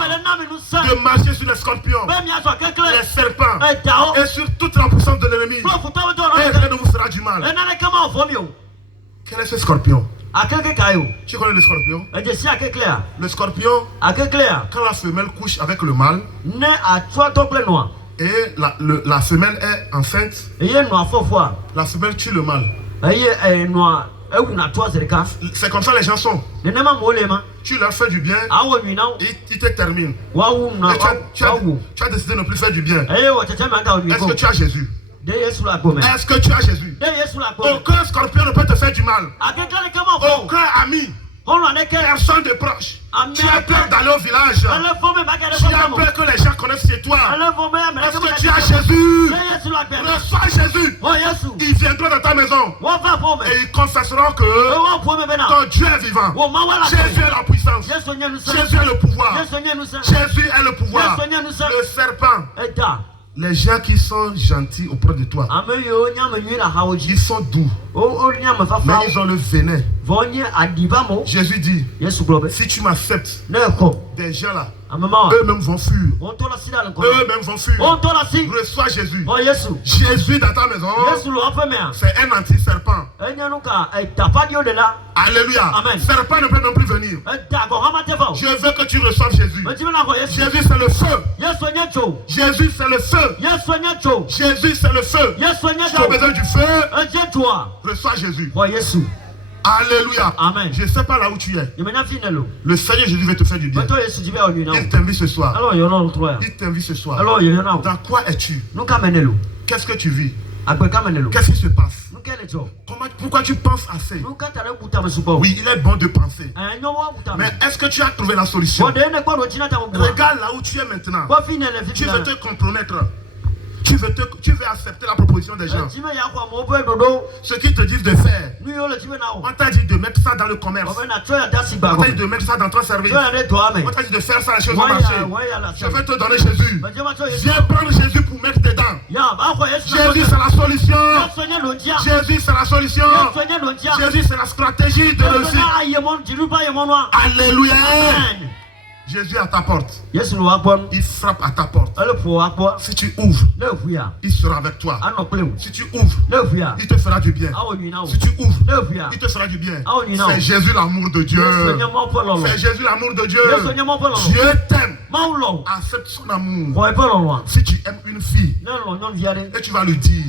de marcher sur les scorpions, les serpents et sur toute la puissance de l'ennemi. Et rien ne vous fera du mal. Quel est ce scorpion? Tu connais le scorpion? Le scorpion, quand la femelle couche avec le mâle et la femelle est enceinte, la femelle tue le mâle. C'est comme ça les gens sont. Tu leur fais du bien, ils te terminent. Tu as décidé de ne plus faire du bien. Est-ce que tu as Jésus? Est-ce que tu as Jésus? Aucun scorpion ne peut te faire du mal. Aucun ami. Personne de proche. Tu as peur d'aller au village. Tu as peur que les gens connaissent chez toi. Est-ce que tu as Jésus? Reçois Jésus. Ils viendront dans ta maison. Et ils confesseront que ton Dieu est vivant. Jésus est la puissance. Jésus est le pouvoir. Jésus est le pouvoir. Le serpent. Les gens qui sont gentils auprès de toi, ils sont doux, mais ils ont le venin. Jésus dit, si tu m'acceptes, des gens là, eux-mêmes vont fuir. Eux-mêmes vont fuir. Reçois Jésus. Jésus dans ta maison, c'est un anti-serpent. Alléluia. Serpent ne peut non plus venir. Je veux que tu reçoives Jésus. Jésus c'est le feu. Jésus c'est le feu. Jésus c'est le feu. Tu as besoin du feu. Reçois Jésus. Alléluia. Amen. Je ne sais pas là où tu es. Le Seigneur Jésus veut te faire du bien. Il t'invite ce soir. Il t'invite ce soir. Dans quoi es-tu? Qu'est-ce que tu vis? Qu'est-ce qui se passe? Pourquoi tu penses assez? Oui, il est bon de penser. Mais est-ce que tu as trouvé la solution? Regarde là où tu es maintenant. Tu veux te compromettre. Tu veux accepter la proposition des gens. Ce qu'ils te disent de faire. On t'a dit de mettre ça dans le commerce. On t'a dit de mettre ça dans ton service. On t'a dit de faire ça, les choses vont marcher. Je vais te donner Jésus. Viens prendre Jésus pour mettre dedans. Jésus c'est la solution. Jésus c'est la solution. Jésus c'est la stratégie de réussite. Alléluia. Jésus est à ta porte. Il frappe à ta porte. Si tu ouvres, il sera avec toi. Si tu ouvres, il te fera du bien. Si tu ouvres, il te fera du bien. C'est Jésus l'amour de Dieu. C'est Jésus l'amour de Dieu. Dieu t'aime. Accepte son amour. Si tu aimes une fille et tu vas lui dire,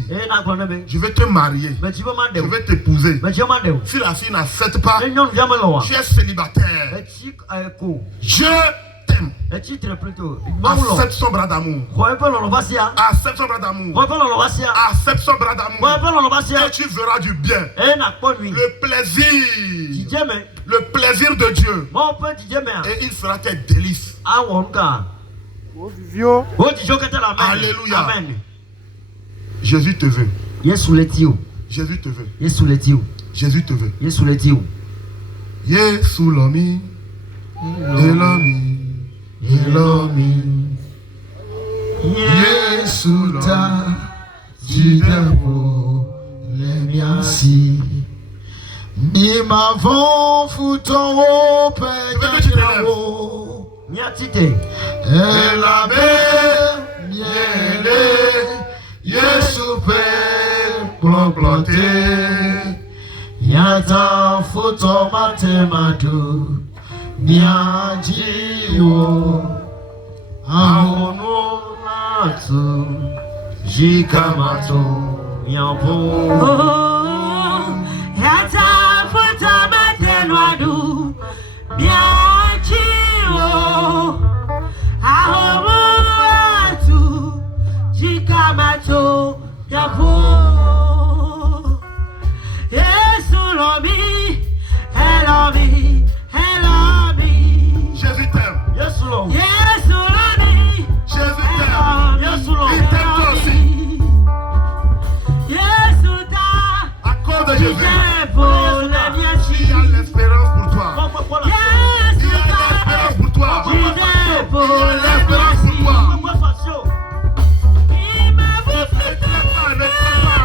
je vais te marier, je vais t'épouser. Si la fille n'accepte pas, tu es célibataire. Je t'aime. Accepte son bras d'amour. Accepte son bras d'amour. Accepte son bras d'amour. Et tu verras du bien. Le plaisir de Dieu. Et il fera tes délices. Alléluia. Amen. Jésus te veut. Jésus te veut. Jésus te veut. Yesu lomi. Elomi, Elomi, Yesu ta jidebo lemiasi. Ni mavon futon o peñawo. Niatite. Elabe miele Yesu pe planté. Yata futon matematu. Niajiwo aono nato jikamato nyampo yata futa matenwadu niajiwo aono nato jikamato nyampo Yesu lomi elomi Jésus t'aime. Yes, Lord. Yes, Lord. Jésus t'aime. Yes, Lord. Il t'aime toi aussi. Yes, Lord. À cause de Jésus, il y a l'espérance pour toi. Il y a l'espérance pour toi. Il y a l'espérance pour toi. Ne t'aime pas.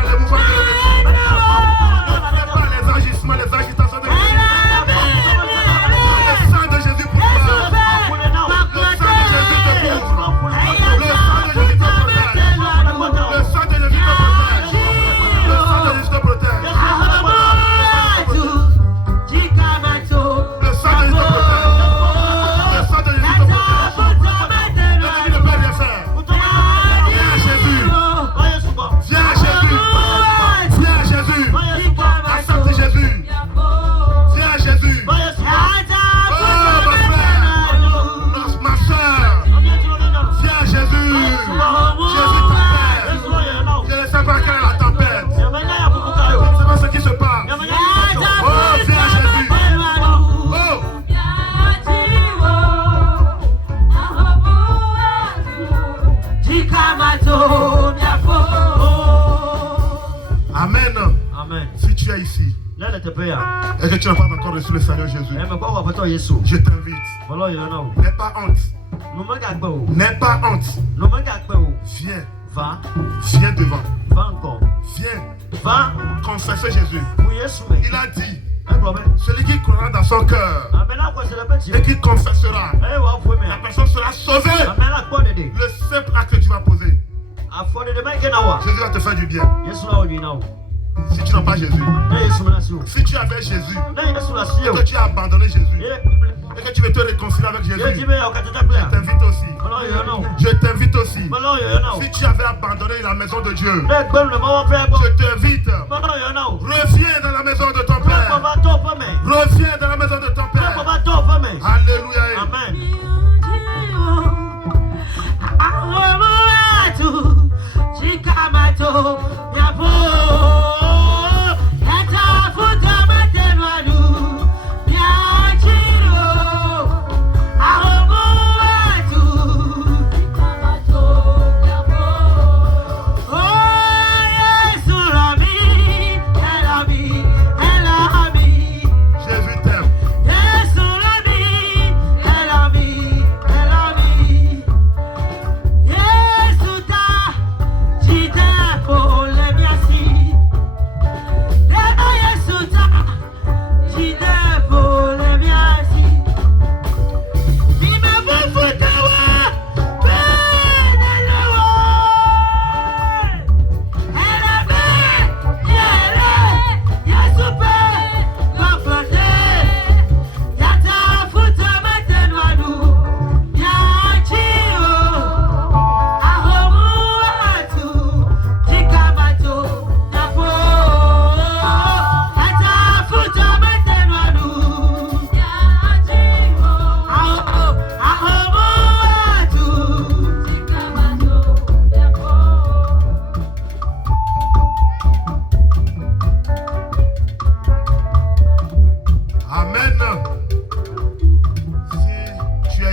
ici et que tu n'as pas encore reçu le Seigneur Jésus, je t'invite. N'aie pas honte. N'aie pas honte. Viens. Viens devant. Viens confesser Jésus. Il a dit, celui qui croira dans son cœur et qui confessera, la personne sera sauvée. Le simple acte que tu vas poser, Jésus va te faire du bien. Si tu n'as pas Jésus, si tu avais Jésus et que tu as abandonné Jésus et que tu veux te réconcilier avec Jésus, je t'invite aussi. Je t'invite aussi. Si tu avais abandonné la maison de Dieu, je t'invite. Reviens dans la maison de ton Père. Reviens dans la maison de ton Père. Alléluia. Amen.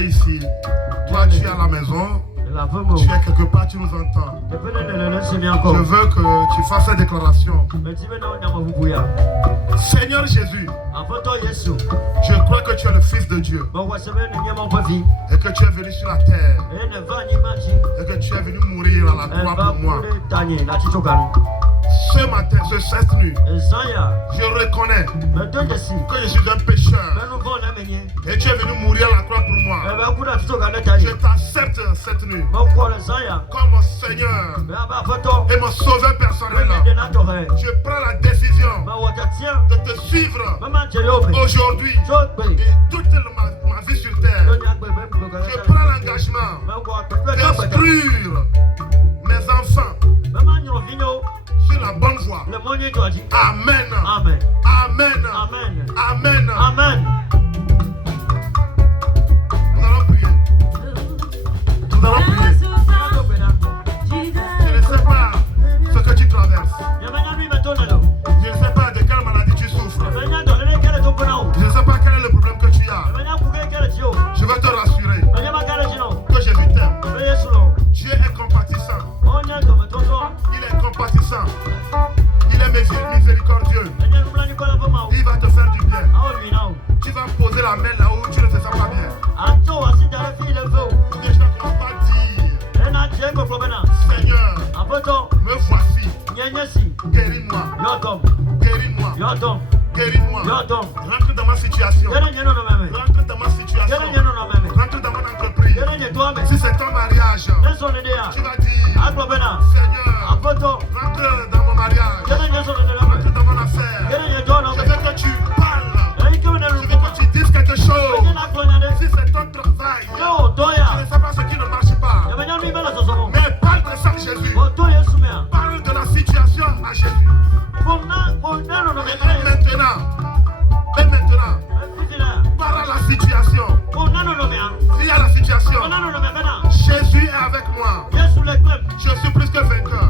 Ici, toi tu es à la maison, tu es quelque part, tu nous entends. Je veux que tu fasses cette déclaration. Seigneur Jésus, je crois que tu es le Fils de Dieu et que tu es venu sur la terre et que tu es venu mourir à la croix pour moi. Ce matin, cette nuit, je reconnais que je suis un pécheur et tu es venu mourir à la croix pour moi. Je t'accepte cette nuit comme mon Seigneur et mon sauveur personnel. Je prends la décision de te suivre aujourd'hui et toute ma vie sur terre. Je prends l'engagement d'instruire mes enfants sur la bonne voie. Amen. Amen. Amen. Amen. Amen. Amen. Nous allons prier. Nous allons prier. Je ne sais pas ce que tu traverses. Je ne sais pas de quelle maladie tu souffres. Je ne sais pas quel est le problème que tu as. Je veux te rassurer que Jésus t'aime. Dieu est compatissant. Il est compatissant. Il est miséricordieux. Il va te faire du bien. Tu vas poser la main là où tu ne te sens pas bien. Ou bien tu vas commencer par dire, Seigneur, me voici. Guéris-moi. Guéris-moi. Guéris-moi. Rentre dans ma situation. Rentre dans ma situation. Rentre dans mon entreprise. Si c'est ton mariage, tu vas dire, Seigneur, rentre dans mon mariage. Rentre dans mon affaire. Je veux que tu parles. Je veux que tu dises quelque chose. Si c'est ton travail, je ne sais pas ce qui ne marche pas. Mais parle de ça à Jésus. Parle de la situation à Jésus. Et maintenant, parle à la situation. Dis à la situation, Jésus est avec moi. Je suis plus que vainqueur.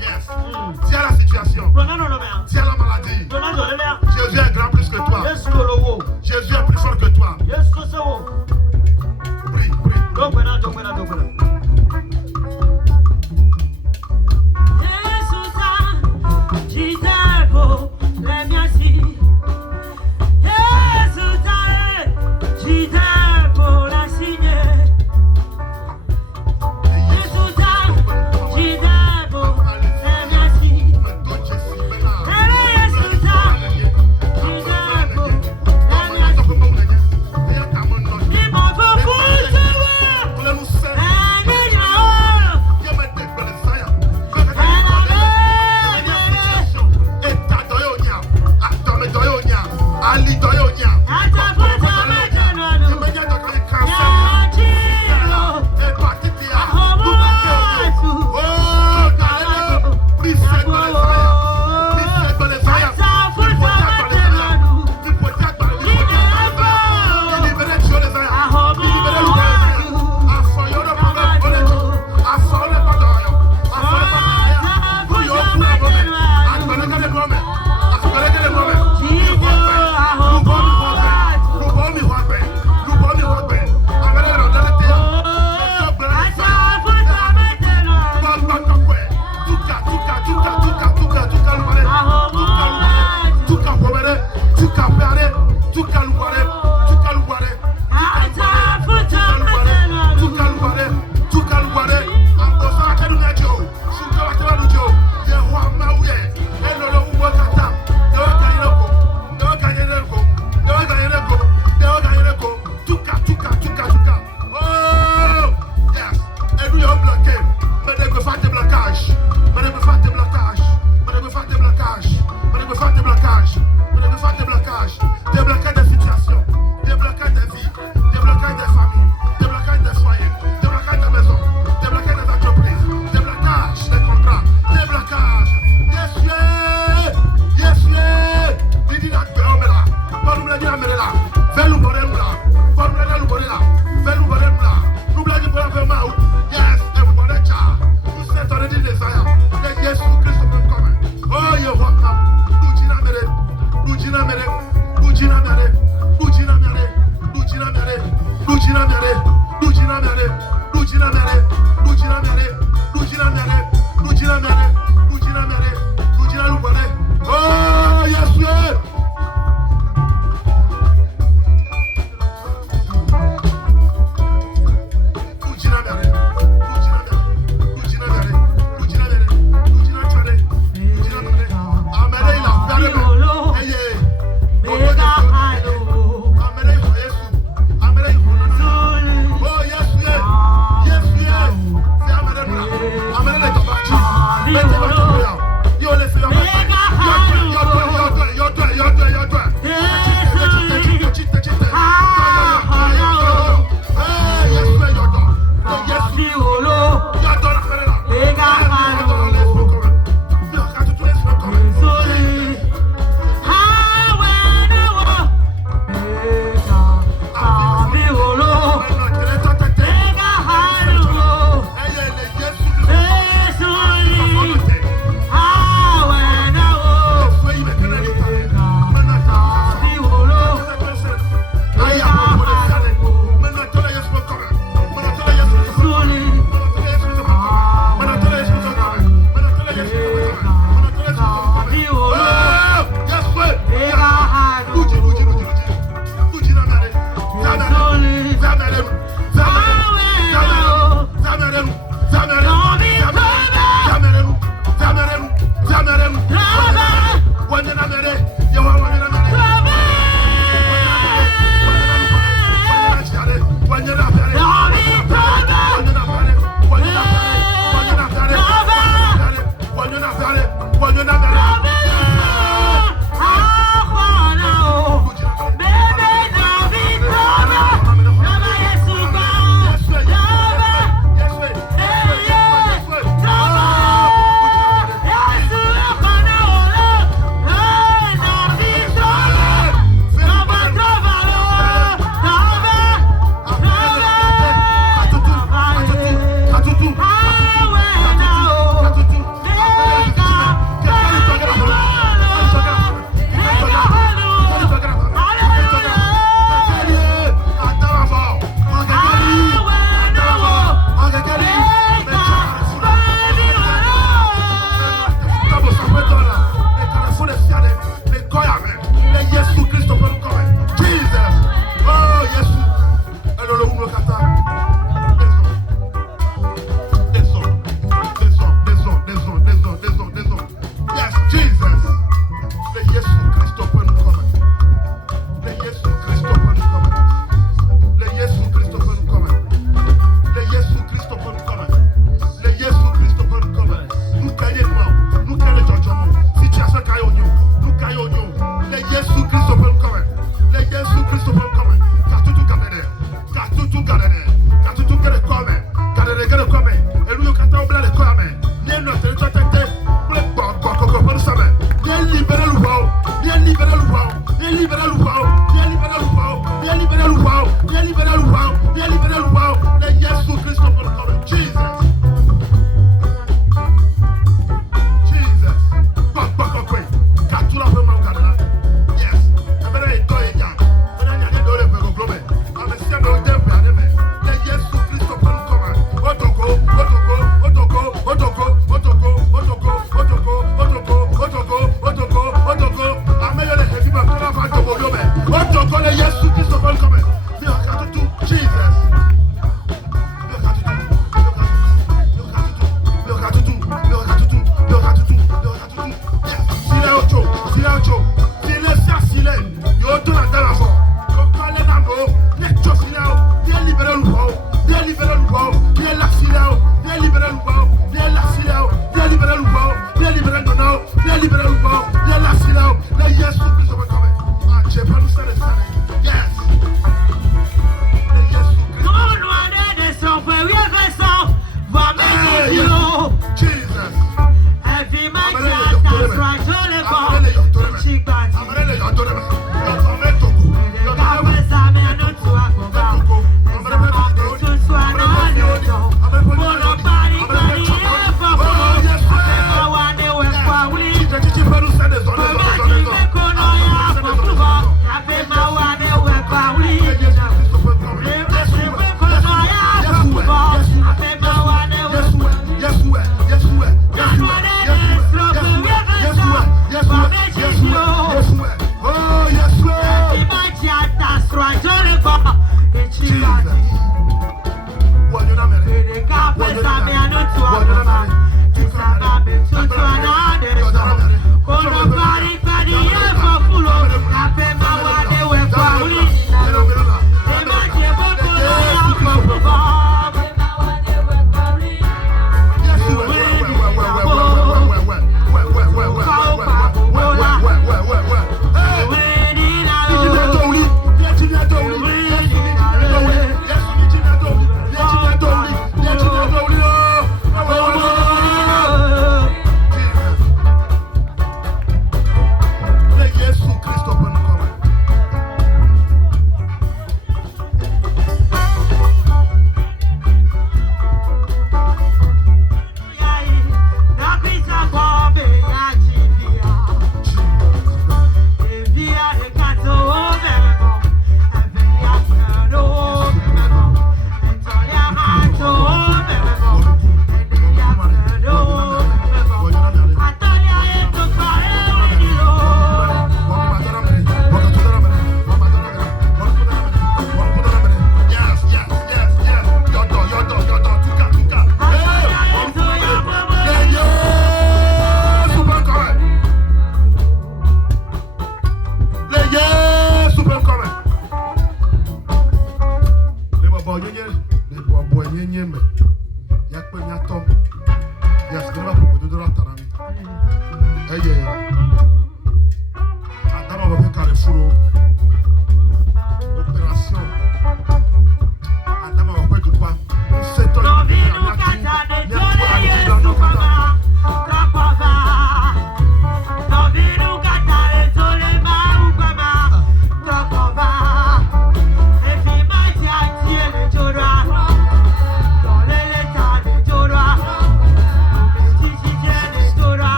Yes. Dis à la situation. Dis à la maladie. Jésus est grand plus que toi. Jésus est plus fort que toi. Prie, prie. Jesus,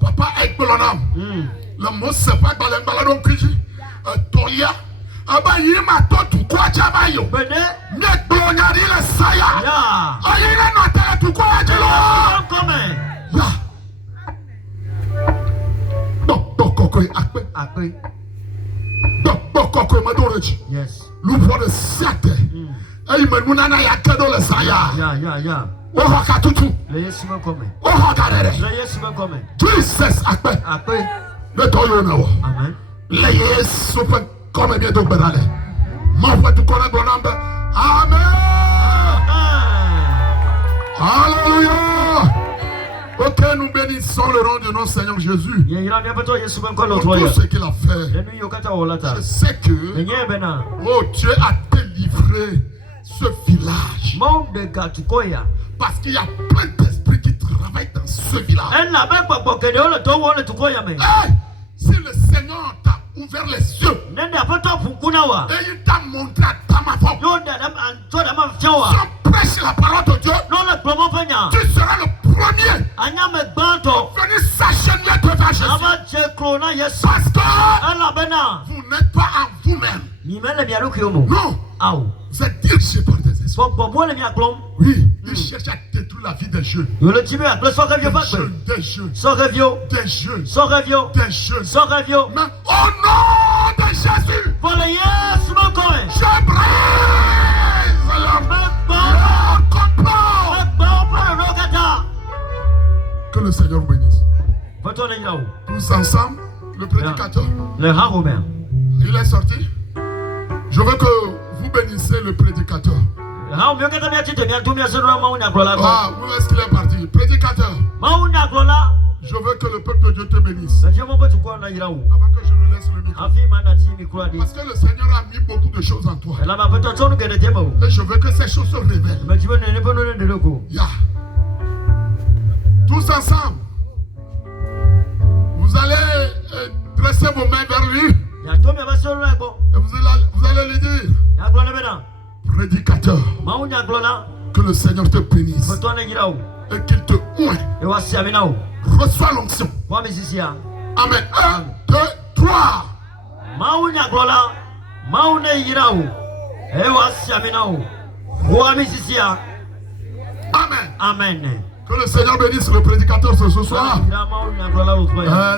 Papa, ya. Abayi ma to tu kwa chabayo. Nek blonya di la saya. Ayina no ta tu kwa jelo. Ya. Bokoko akpe. Bokoko madoreji. Yes. L'ouvre de sate. Ayi menuna na ya kedo le saya. Ya. Oha katutu. Le Yesu me come. Oha garere. Le Yesu me come. Jesus akpe. Le toyo na wo. Amen. Le Yesu pe come bientôt bedale. Ma foi tu connais ton nom. Amen. Alléluia. Ok, nous bénissons le nom de notre Seigneur Jésus. Pour tout ce qu'il a fait. Je sais que oh, Dieu a délivré ce village. Parce qu'il y a plein d'esprits qui travaillent dans ce village. Hey, si le Seigneur t'a ouvert les yeux et il t'a montré à ta main, sans prêcher la parole de Dieu, tu seras le premier venir s'agenouiller devant Jésus. Parce que vous n'êtes pas en vous-même. Non. Vous êtes dirigé par des esprits. Oui, il cherche à détruire la vie des jeunes. Des jeunes. Mais au nom de Jésus, je brise le complot. Que le Seigneur vous bénisse. Tous ensemble, le prédicateur. Il est sorti. Je veux que vous bénissez le prédicateur. Ah, où est-ce qu'il est parti? Prédicateur. Je veux que le peuple de Dieu te bénisse. Avant que je le laisse le micro. Parce que le Seigneur a mis beaucoup de choses en toi. Et je veux que ces choses se révèlent. Yeah. Tous ensemble, vous allez dresser vos mains vers lui. Et vous allez lui dire, prédicateur, que le Seigneur te bénisse et qu'il te oint. Reçois l'onction. Amen. 1, 2, 3. Amen. Que le Seigneur bénisse le prédicateur ce soir.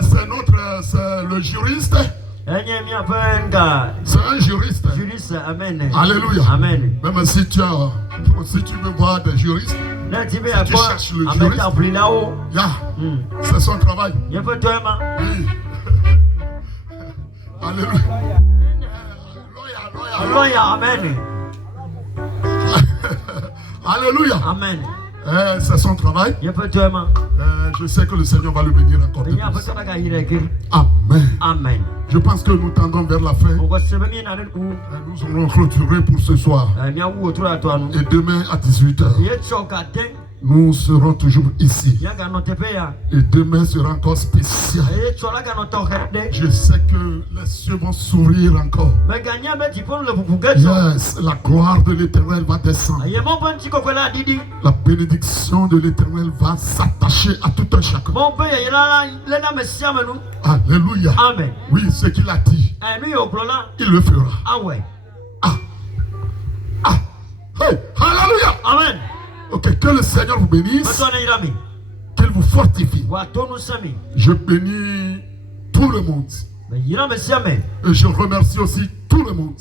C'est le juriste. C'est un juriste. Alléluia. Amen. Même si tu veux voir des juristes, si tu cherches le juriste, c'est son travail. Oui. Alléluia. Amen. Alléluia. Amen. C'est son travail. Je sais que le Seigneur va le bénir encore plus. Amen. Amen. Je pense que nous tendons vers la fin. Nous allons clôturer pour ce soir. Et demain à 18h. Nous serons toujours ici. Et demain sera encore spécial. Je sais que les cieux vont s'ouvrir encore. Yes, la gloire de l'Éternel va descendre. La bénédiction de l'Éternel va s'attacher à tout un chacun. Alléluia. Amen. Oui, ce qu'il a dit, il le fera. Hey, alléluia. Amen. Ok, que le Seigneur vous bénisse, qu'il vous fortifie. Je bénis tout le monde. Et je remercie aussi tout le monde.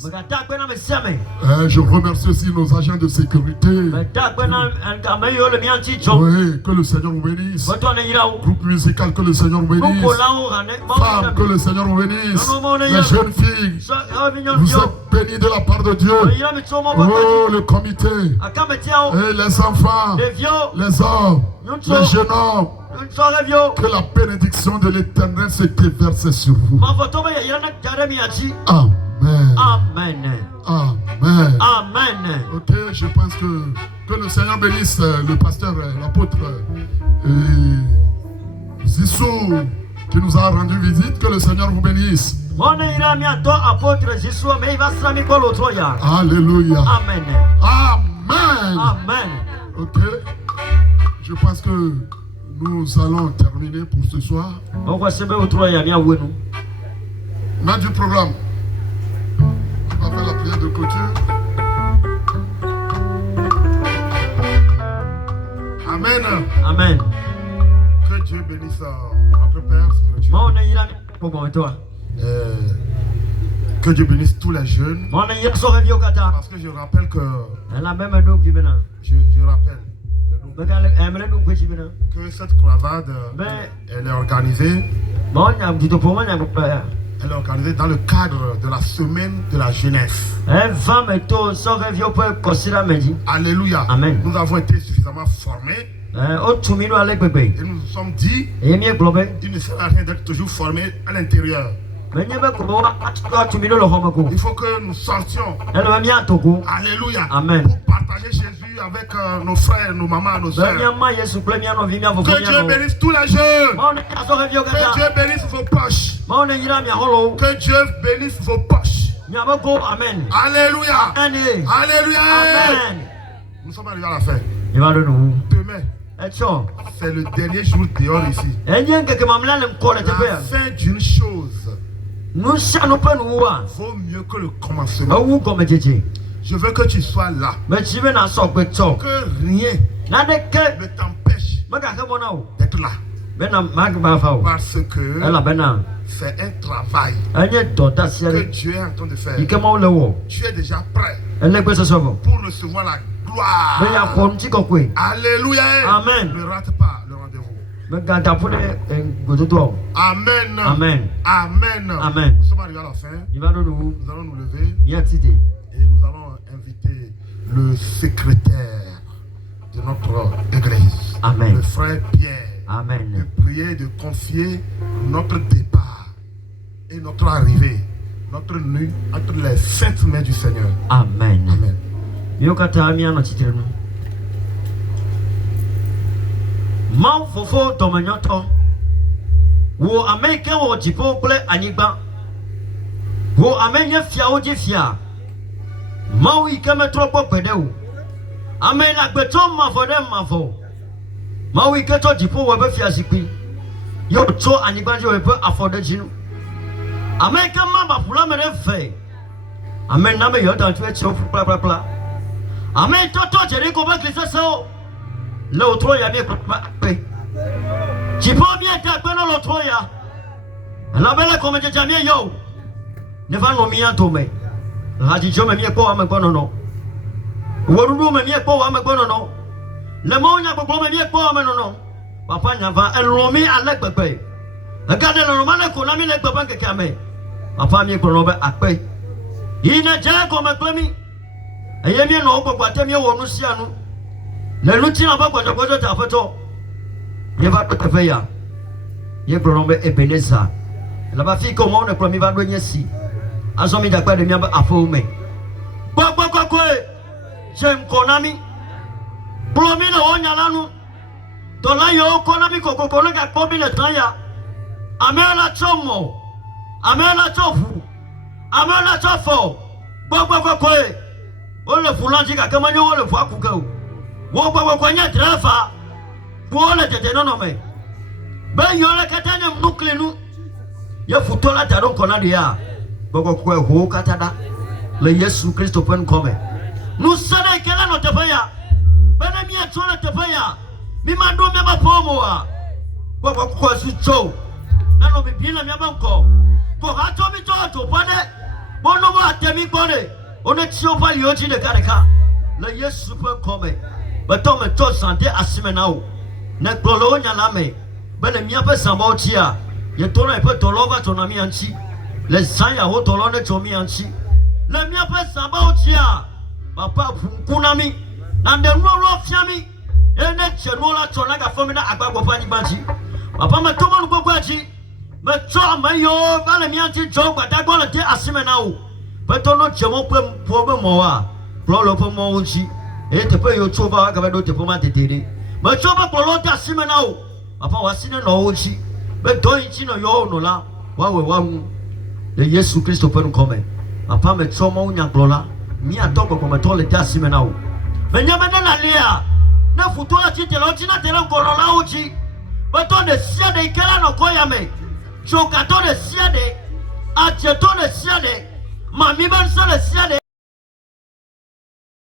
Je remercie aussi nos agents de sécurité. Oui, que le Seigneur vous bénisse. Groupe musical, que le Seigneur vous bénisse. Femmes, que le Seigneur vous bénisse. Les jeunes filles, vous êtes bénis de la part de Dieu. Oh, le comité. Et les enfants, les hommes, les jeunes hommes. Que la bénédiction de l'Éternel se déverse sur vous. Amen. Amen. Amen. Amen. Ok, je pense que le Seigneur bénisse le pasteur, l'apôtre Zissou qui nous a rendu visite. Que le Seigneur vous bénisse. Alléluia. Amen. Amen. Amen. Ok, je pense que nous allons terminer pour ce soir. Main du programme. changer de couture. Amen. Amen. Que Dieu bénisse notre Père spirituel. Que Dieu bénisse tous les jeunes. Parce que je rappelle que que cette croisade elle est organisée. Elle est organisée dans le cadre de la semaine de la jeunesse. Alléluia. Amen. Nous avons été suffisamment formés. Et nous nous sommes dit, il ne sert à rien d'être toujours formé à l'intérieur. Il faut que nous sortions. Alléluia. Amen. Pour partager Jésus avec nos frères, nos mamans, nos soeurs. Que Dieu bénisse tous les jeunes. Que Dieu bénisse vos poches. Que Dieu bénisse vos poches. Amen. Alléluia. Amen. Alléluia. Amen. Nous sommes arrivés à la fin. Demain, c'est le dernier jour dehors ici. La fin d'une chose vaut mieux que le commencement. Je veux que tu sois là. Que rien ne t'empêche d'être là. Parce que c'est un travail que Dieu est en train de faire. Tu es déjà prêt pour recevoir la gloire. Alléluia. Amen. Ne rate pas le rendez-vous. Amen. Amen. Amen. Amen. Nous sommes arrivés à la fin. Nous allons nous lever et nous allons inviter le secrétaire de notre église, Amen. le frère Pierre, Amen. de prier, de confier notre départ et notre arrivée, notre nuit entre les saintes mains du Seigneur. Amen. Amen. Mau fofo domenyoto wo ameke wo jipo ple anigba wo amenye fia o je fia mau ikeme tropo pedeu amen agbeto mafo dem mafo mau iketo jipo wo be fia sikpi yo to anigba je wo be afode jinu amen kama ba pula mere fe amen na me yo dan tu e che o pla amen toto jere ko ba klisa so l'autre ya bien tu peux bien taper dans l'autre ya la belle comme je jamais yo ne va no mia tome radi jo me mi ko am ko no worudu me mi ko am ko no le mo nya ko me mi ko am no papa nya va elomi ale pepe regardez le mal ko na mi le pepe ke kame papa mi ko no be ape ina ja ko me klemi eye mi no ko kwate mi wo no sia no le lutin en bas quand tu as fait toi il va te faire ya il pronombe Ebeneza là-bas fille comment on est promis va donner si azomi d'accord de miamba afome quoi j'aime konami promis le onya lanu to la yo konami koko kono ka kobi le tanya amela chomo amela chofu amela chofo quoi on le foulanji ka kama nyo le fwa kuka wo kwa nya driver wo le tete no me ba yo le katanya mnukle nu ya futola ta don kona dia gogo kwa ho katada le Yesu Kristo pen come nu sada kela no tefaya bana mi atona tefaya mi mando me ba pomo wa gogo kwa su cho na no bibina mi abanko ko ha to mi to pade bono wa temi kore one tio pa yoji de kareka le Yesu pen come but Tom and Todd Sante Asimenao, Net Polonia Lame, but a miapa Sambotia, Yetona put Tolova to Namianchi, let's sign a hotolone to Mianchi. Let me up Sambotia, Papa Punami, and the roll of Yami, and that Cherola Tonaga Famina Ababani Baji, Papa Matoman Bogaji, but Tom Mayo, Valamianchi joke, but I got a Asimenao, but don't know Jamopum Pomoa, Prolopo Mochi. Et te peux y trouver avec d'autres pour m'aider. Mais tu vas pour l'autre Simenao. Après, on va signer nos aussi. Mais toi, il no yo no la. Waouh. Le Jésus Christ peut nous commettre. Après, mais tu m'as eu un glola. Mi a toko comme toi le tas Simenao. Mais n'y a pas de l'aléa. Na futu la tite l'autre na encore là aussi. Mais toi de siade qu'elle a no koyame. Chokato de siade. Atieto de siade. Mami ban le siade.